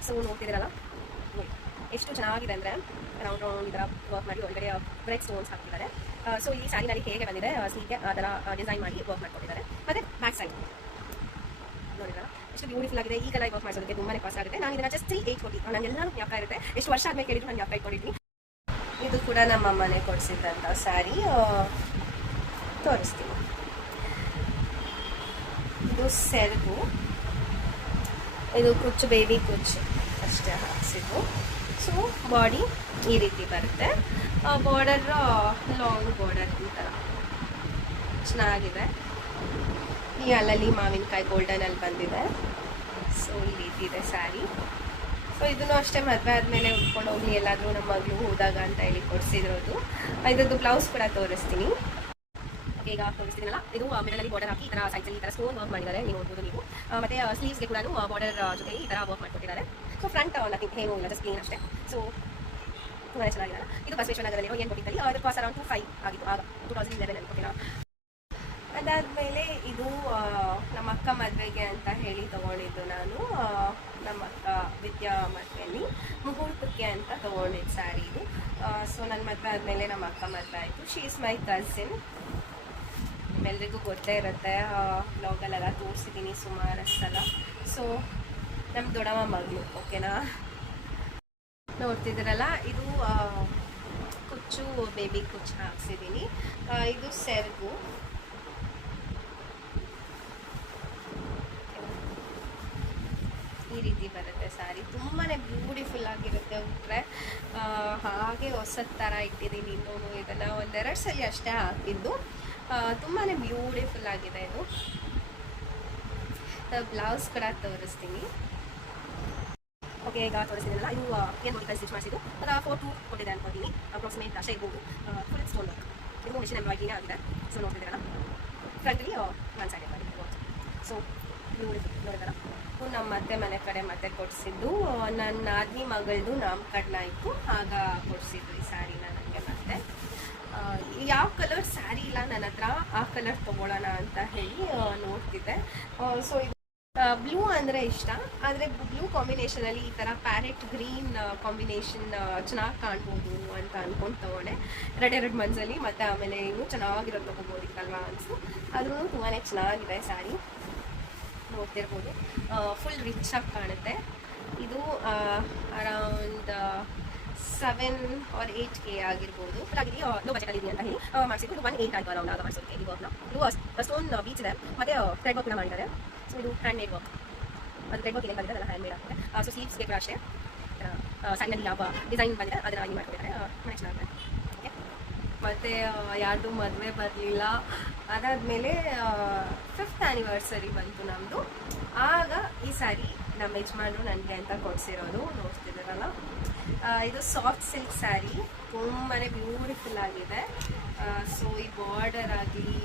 ಸೊ ನೋಡ್ತಿದ್ದೀರಲ್ಲ ಎಷ್ಟು ಚೆನ್ನಾಗಿದೆ ಅಂದರೆ, ರೌಂಡ್ ಈ ಥರ ವರ್ಕ್ ಮಾಡಿ ಒಳಗಡೆ ಬ್ರೆಡ್ ಸ್ಟೋನ್ಸ್ ಹಾಕ್ತಿದ್ದಾರೆ. ಸೊ ಈ ಸ್ಯಾರಿನಲ್ಲಿ ಹೇಗೆ ಬಂದಿದೆ ಸ್ಲೀವ್ಗೆ ಆ ಥರ ಡಿಸೈನ್ ಮಾಡಿ ವರ್ಕ್ ಮಾಡ್ಕೊಟ್ಟಿದ್ದಾರೆ. ಮತ್ತು ಬ್ಯಾಕ್ ಸೈಡ್ ನೋಡಿದ್ರ ಎಷ್ಟು ಬ್ಯೂಟಿಫುಲ್ ಆಗಿದೆ. ಈ ಕಲರ್ ವರ್ಕ್ ಮಾಡಿಸೋದಕ್ಕೆ ತುಂಬಾ ಕಾಸ್ಟ್ ಆಗುತ್ತೆ. ನಾನು ಇದನ್ನು ಜಸ್ಟ್ 380 ನನಗೆಲ್ಲರೂ ಜ್ಞಾಪಕ ಇರುತ್ತೆ. ಎಷ್ಟು ವರ್ಷ ಆದಮೇಲೆ ಕೇಳಿದ್ರು ನಾನು ಜ್ಞಾಪಕ ಇಟ್ಕೊಂಡಿದ್ದೀನಿ. ಇದು ಕೂಡ ನಮ್ಮ ಅಮ್ಮನೇ ಕೊಡಿಸಿದ್ದಂಥ ಸ್ಯಾರಿ, ತೋರಿಸ್ತೀನಿ. ಇದು ಸೆರಗು, ಇದು ಕುಚ್ಚು ಬೇಬಿ ಕುಚ್ಚು ಅಷ್ಟೇ ಹಾಕ್ಸಿದ್ದು. ಸೊ ಬಾಡಿ ಈ ರೀತಿ ಬರುತ್ತೆ, ಬಾರ್ಡರ್ ಲಾಂಗ್ ಬಾರ್ಡರ್ ಈ ಥರ ಚೆನ್ನಾಗಿದೆ. ಈ ಅಲ್ಲಲ್ಲಿ ಮಾವಿನಕಾಯಿ ಗೋಲ್ಡನಲ್ಲಿ ಬಂದಿದೆ. ಸೊ ಈ ರೀತಿ ಇದೆ ಸ್ಯಾರಿ. ಸೊ ಇದನ್ನು ಅಷ್ಟೇ ಮದುವೆ ಆದಮೇಲೆ ಉಟ್ಕೊಂಡು ಹೋಗಿ ಎಲ್ಲಾದರೂ ನಮ್ಮ ಮಗಳು ಹೋದಾಗ ಅಂತ ಹೇಳಿ ಕೊಡಿಸಿರೋದು. ಇದ್ರದ್ದು ಬ್ಲೌಸ್ ಕೂಡ ತೋರಿಸ್ತೀನಿ. ಈಗ ತೋರಿಸ್ತೀನಲ್ಲ, ಇದು ಮಿಡಲಲ್ಲಿ ಬಾರ್ಡರ್ ಹಾಕಿ ಈ ಥರ ಸೈಡ್ಸಲ್ಲಿ ಈ ಥರ ಸ್ಟೋನ್ ವರ್ಕ್ ಮಾಡಿದ್ದಾರೆ, ನೀವು ನೋಡ್ಬೋದು ನೀವು. ಮತ್ತು ಸ್ಲೀವ್ಸ್ಗೆ ಕೂಡ ಬಾರ್ಡರ್ ಜೊತೆ ಈ ಥರ ವರ್ಕ್ ಮಾಡಿಕೊಟ್ಟಿದ್ದಾರೆ. ಸೊ ಫ್ರಂಟ್ ನಥಿಂಗ್ ಏನೂ ಇಲ್ಲ, ಜಸ್ಟ್ ಕ್ಲೀನ್ ಅಷ್ಟೇ. ಸೊ ತುಂಬಾ ಚೆನ್ನಾಗಿದೆ. ಇದು ಬಸವೇಶ್ವರ ನಗರದಲ್ಲಿರೋ ಏನು ಬೊಟಿಕಲ್ಲಿ ಅದರ ಕಾಸ್ಟ್ ಅರೌಂಡ್ 25 ಆಗಿತ್ತು, ಆಗ 2011 ಅನ್ಕೋತೀರ. ಅದಾದಮೇಲೆ ಇದು ನಮ್ಮ ಅಕ್ಕ ಮದುವೆಗೆ ಅಂತ ಹೇಳಿ ತೊಗೊಂಡಿದ್ದು ನಾನು. ನಮ್ಮ ಅಕ್ಕ ವಿದ್ಯಾ ಮದುವೆಯಲ್ಲಿ ಮುಹೂರ್ತಕ್ಕೆ ಅಂತ ತೊಗೊಂಡಿದ್ದು ಸ್ಯಾರಿ ಇದು. ಸೊ ನನ್ನ ಮದುವೆ ಆದಮೇಲೆ ನಮ್ಮ ಅಕ್ಕ ಮದುವೆ ಆಯಿತು. She is my cousin. ನಿಮ್ಮೆಲ್ರಿಗೂ ಗೊತ್ತೇ ಇರುತ್ತೆ, ಬ್ಲಾಗಲ್ಲೆಲ್ಲ ತೋರಿಸಿದ್ದೀನಿ ಸುಮಾರು ಸಲ. ಸೊ ನಮ್ಮ ದೊಡ್ಡಮ್ಮ ಮಗಳು, ಓಕೆನಾ. ನೋಡ್ತಿದ್ದೀರಲ್ಲ, ಇದು ಕುಚ್ಚು ಬೇಬಿ ಕುಚ್ಚು ಹಾಕ್ಸಿದ್ದೀನಿ. ಇದು ಸೆರಗು, ಈ ರೀತಿ ರೀತಿ ಬರುತ್ತೆ ಸ್ಯಾರಿ. ತುಂಬಾ ಬ್ಯೂಟಿಫುಲ್ ಆಗಿರುತ್ತೆ. ಉಟ್ರೆ ಹಾಗೆ ಹೊಸದ ಥರ ಇಟ್ಟಿದ್ದೀನಿ. ಇನ್ನೂ ಇದನ್ನು ಒಂದೆರಡು ಸಲ ಅಷ್ಟೇ ಹಾಕಿದ್ದು. ತುಂಬಾ ಬ್ಯೂಟಿಫುಲ್ ಆಗಿದೆ ಇದು. ಬ್ಲೌಸ್ ಕೂಡ ತೋರಿಸ್ತೀನಿ. ಓಕೆ, ಈಗ ತೋರಿಸ್ತೀನಲ್ಲ, ಇದು ಏನು ನೋಡಿ ಸ್ಟಿಚ್ ಮಾಡಿಸಿದ್ದು ಅದು 4-2 ಕೊಟ್ಟಿದೆ ಅನ್ಕೊತೀನಿ. ಅಪ್ರಾಕ್ಸಿಮೇಟ್ ಅಷ್ಟೇ ಇರ್ಬೋದು. ಫುಲ್ ಸ್ಟೋನ್ ವರ್ಕ್ ಇದು ಮಿಷಿನ್ ಎಂಬ್ರಾಯ್ಡ್ರಿನೇ ಆಗಿದೆ. ಸೊ ನೋಡ್ತಿದ್ದೀರಲ್ಲ, ಫ್ರಂಟಲ್ಲಿ ಒನ್ ಸೈಡ್ ಮಾಡಿ. ಸೊ ನೋಡಿದಾರ ನಮ್ಮ ಅತ್ತೆ ಮನೆ ಕಡೆ ಮತ್ತೆ ಕೊಡಿಸಿದ್ದು. ನನ್ನ ನಾದಿನಿ ಮಗಳದು ನಾಮಕರಣ ಇತ್ತು, ಆಗ ಕೊಡಿಸಿದ್ದು ಈ ಸ್ಯಾರಿನ ನನಗೆ. ಮತ್ತೆ ಯಾವ ಕಲರ್ ಸ್ಯಾರಿ ಇಲ್ಲ ನನ್ನ ಹತ್ರ, ಆ ಕಲರ್ ತೊಗೊಳ್ಳೋಣ ಅಂತ ಹೇಳಿ ನೋಡ್ತಿದ್ದೆ. ಸೊ ಬ್ಲೂ ಅಂದರೆ ಇಷ್ಟ, ಆದರೆ ಬ್ಲೂ ಕಾಂಬಿನೇಷನಲ್ಲಿ ಈ ಥರ ಪ್ಯಾರೆಟ್ ಗ್ರೀನ್ ಕಾಂಬಿನೇಷನ್ ಚೆನ್ನಾಗಿ ಕಾಣ್ಬೋದು ಅಂತ ಅಂದ್ಕೊಂಡು ತೊಗೊಂಡೆ. ಎರಡೆರಡು ಮಂಜಲ್ಲಿ. ಮತ್ತು ಆಮೇಲೆ ಇನ್ನೂ ಚೆನ್ನಾಗಿರೋದು ತೊಗೋಬೋದಿತ್ತಲ್ವ ಅನಿಸು. ಅದೂ ತುಂಬಾ ಚೆನ್ನಾಗಿದೆ ಸ್ಯಾರಿ. ನೋಡ್ತಿರ್ಬೋದು, ಫುಲ್ ರಿಚ್ ಆಗಿ ಕಾಣುತ್ತೆ. ಇದು ಅರೌಂಡ್ 7 or 8K ಆಗಿರ್ಬೋದು. ಹಾಗಾಗಿ ಲೋ ಬಜೆಟಲ್ಲಿ ಇದೆ ಅಂತ ಹೇಳಿ ಮಾಡಿಸಿದ್ದು. ಇದು 1.8 ಆಯಿತು ಅರೌಂಡ್ ಆಗ ಮಾಡಿಸೋದಕ್ಕೆ. ಈ ವರ್ಕ್ನ ಇದು ಸ್ಟೋನ್ ಬೀಚ್ ಇದೆ, ಮತ್ತು ಥ್ರೆಡ್ ವರ್ಕ್ನ ಮಾಡಿದ್ದಾರೆ. ಸೊ ಇದು ಹ್ಯಾಂಡ್ ಮೇಡ್ ವರ್ಕ್. ಅದು ಥ್ರೆಡ್ ವರ್ಕ್ ಏನು ಬಂದಿದೆ ಅದೆಲ್ಲ ಹ್ಯಾಂಡ್ ಮೇಡ್ ಆಗುತ್ತೆ. ಸೊ ಸ್ಲೀವ್ಸ್ಗೆ ಕೂಡ ಅಷ್ಟೇ ಸೈಡ್ನಲ್ಲಿ ಯಾವ ಡಿಸೈನ್ ಬಂದಿದೆ ಅದನ್ನು ಇಲ್ಲಿ ಮಾಡ್ಕೊಟ್ಟಿದ್ದಾರೆ. ಮನೆ ಚೆನ್ನಾಗಿದೆ. ಓಕೆ, ಮತ್ತು ಯಾರ್ದು ಮದುವೆ ಬರಲಿಲ್ಲ. ಅದಾದಮೇಲೆ 5th ಆ್ಯನಿವರ್ಸರಿ ಬಂತು ನಮ್ಮದು. ಆಗ ಈ ಸ್ಯಾರಿ ನಮ್ಮ ಯಜಮಾನರು ನನಗೆ ಅಂತ ಕೊಡಿಸಿರೋದು. ನೋಡ್ತಿದ್ದೀರಲ್ಲ, ಇದು ಸಾಫ್ಟ್ ಸಿಲ್ಕ್ ಸ್ಯಾರಿ. ತುಂಬಾ ಬ್ಯೂಟಿಫುಲ್ ಆಗಿದೆ. ಸೊ ಈ ಬಾರ್ಡರ್ ಆಗಲಿ,